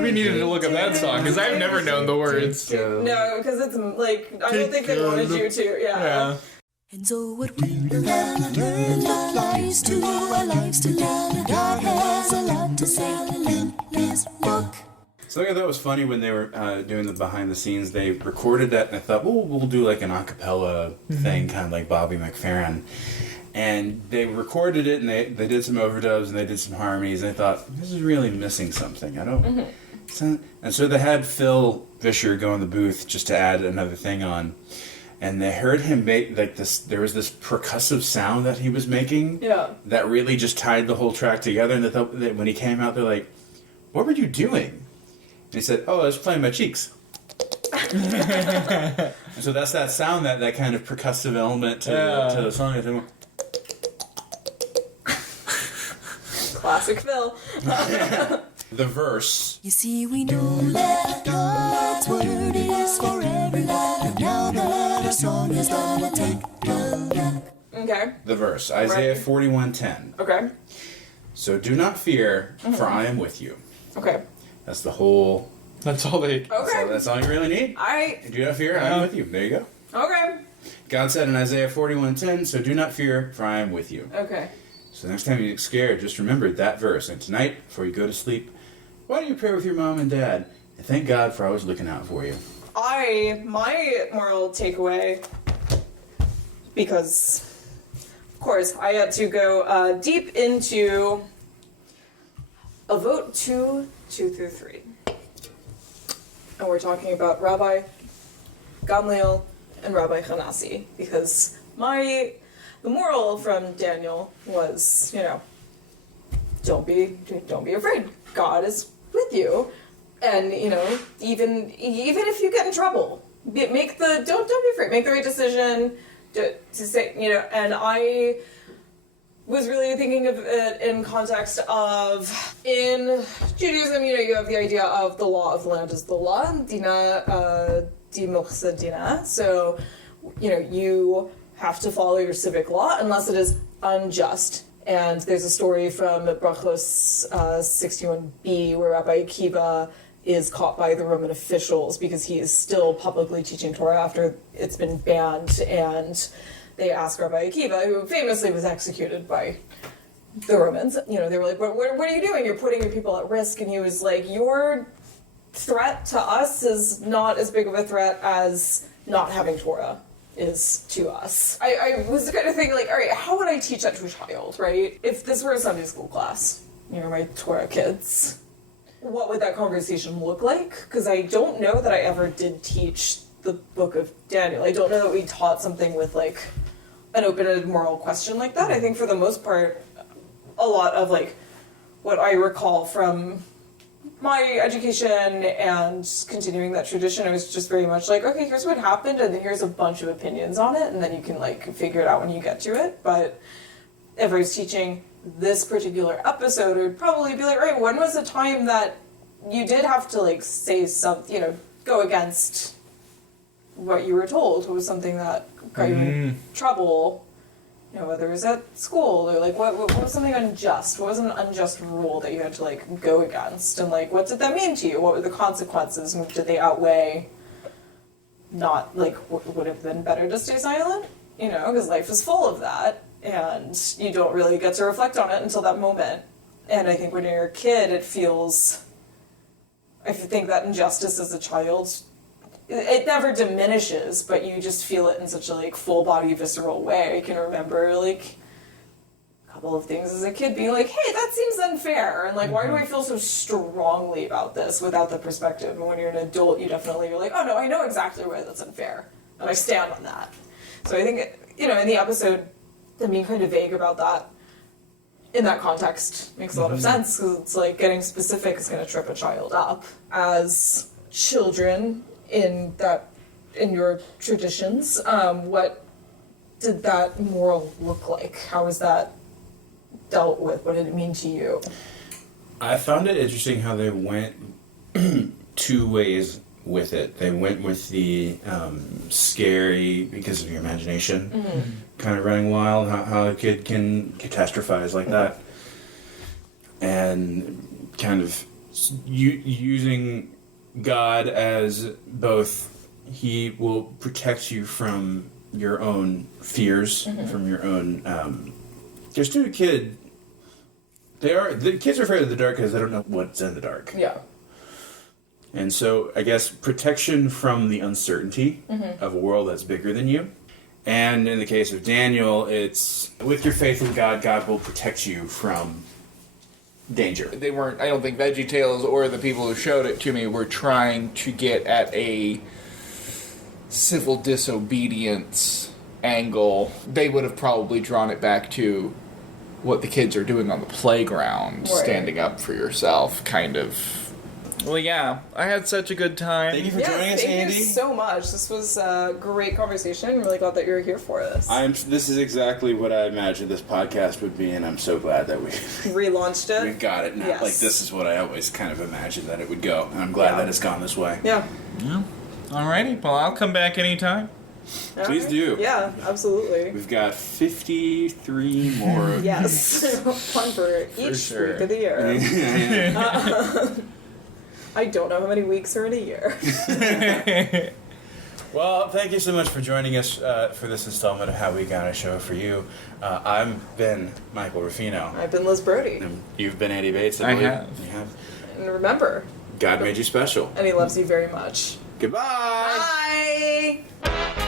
We needed to look up that song because I've never known the words. No, because it's like I don't think they wanted you to. Yeah. And so what we learn applies to our lives to learn. God has a lot to say in His book. Something I thought was funny when they were doing the behind the scenes, they recorded that, and I thought, well, we'll do like an a cappella thing, kind of like Bobby McFerrin. And they recorded it, and they did some overdubs, and they did some harmonies, and I thought, this is really missing something. I don't... And so they had Phil Vischer go in the booth just to add another thing on. And they heard him make, like, this... There was this percussive sound that he was making that really just tied the whole track together. And they thought that when he came out, they're like, what were you doing? And he said, I was playing my cheeks. And so that's that sound, that kind of percussive element to the song. I think, Classic Phil. the verse. You see, we know that God's word is for every life. Now that our song is gonna take a look. Okay. The verse. Isaiah Right. 41:10. Okay. So do not fear, for I am with you. Okay. That's the whole... That's all they... Okay. That's all you really need. Do not fear, I am with you. There you go. Okay. God said in Isaiah 41:10, so do not fear, for I am with you. Okay. So next time you get scared, just remember that verse. And tonight, before you go to sleep, why don't you pray with your mom and dad? And thank God for always looking out for you. My moral takeaway, because, of course, I had to go deep into a vote 2 through 3. And we're talking about Rabbi Gamliel and Rabbi Hanasi, because the moral from Daniel was, don't be afraid. God is with you, and even if you get in trouble, don't be afraid. Make the right decision to say, And I was really thinking of it in context of, in Judaism, you have the idea of the law of the land is the law, dina di muhsa dina. So, you have to follow your civic law unless it is unjust. And there's a story from Brachos 61b where Rabbi Akiva is caught by the Roman officials because he is still publicly teaching Torah after it's been banned, and they ask Rabbi Akiva, who famously was executed by the Romans, they were like, what are you doing? You're putting your people at risk. And he was like, your threat to us is not as big of a threat as not having Torah is to us. I was kind of thinking, like, all right, how would I teach that to a child, right? If this were a Sunday school class, my Torah kids, what would that conversation look like? Because I don't know that I ever did teach the book of Daniel. I don't know that we taught something with, like, an open-ended moral question like that. I think for the most part, a lot of, like, what I recall from my education and continuing that tradition, it was just very much like, okay, here's what happened, and here's a bunch of opinions on it, and then you can, like, figure it out when you get to it. But if I was teaching this particular episode, it would probably be like, right, when was the time that you did have to, like, say something, you know, go against what you were told? What was something that got you in trouble? You know, whether it was at school or, like, what was something unjust? What was an unjust rule that you had to, like, go against? And, like, what did that mean to you? What were the consequences? And did they outweigh not, like, would have been better to stay silent? You know, because life is full of that. And you don't really get to reflect on it until that moment. And I think when you're a kid, it feels... I think that injustice as a child... It never diminishes, but you just feel it in such a, like, full-body, visceral way. I can remember, like, a couple of things as a kid being like, hey, that seems unfair, and, like, why do I feel so strongly about this without the perspective? And when you're an adult, you definitely are like, oh, no, I know exactly why that's unfair, and I stand on that. So I think, you know, in the episode, them being kind of vague about that, in that context, makes a lot of sense, because it's like, getting specific is going to trip a child up. As children... in your traditions, what did that moral look like? How was that dealt with? What did it mean to you? I found it interesting how they went two ways with it. They went with the scary, because of your imagination, kind of running wild, how a kid can catastrophize like that, and kind of using God as both, he will protect you from your own fears, from your own, because to a kid, the kids are afraid of the dark because they don't know what's in the dark. Yeah. And so, I guess, protection from the uncertainty of a world that's bigger than you. And in the case of Daniel, it's, with your faith in God, God will protect you from danger. They weren't, I don't think Veggietales or the people who showed it to me were trying to get at a civil disobedience angle. They would have probably drawn it back to what the kids are doing on the playground, right. Standing up for yourself, kind of. Well, yeah, I had such a good time. Thank you for joining us, Andy. Thank you so much. This was a great conversation. I'm really glad that you're here for this. This is exactly what I imagined this podcast would be, and I'm so glad that we relaunched it. we've got it now. Yes. Like, this is what I always kind of imagined that it would go, and I'm glad that it's gone this way. Yeah. Yeah. Alrighty, well, I'll come back anytime. Please do. Yeah, absolutely. We've got 53 more of Yes. One for each sure. week of the year. I don't know how many weeks are in a year. Well, thank you so much for joining us for this installment of How We Got a Show for You. I've been Michael Ruffino. I've been Liz Brody. And you've been Andy Bates, I believe. have. You have. And remember, God made you special. and he loves you very much. Goodbye! Bye!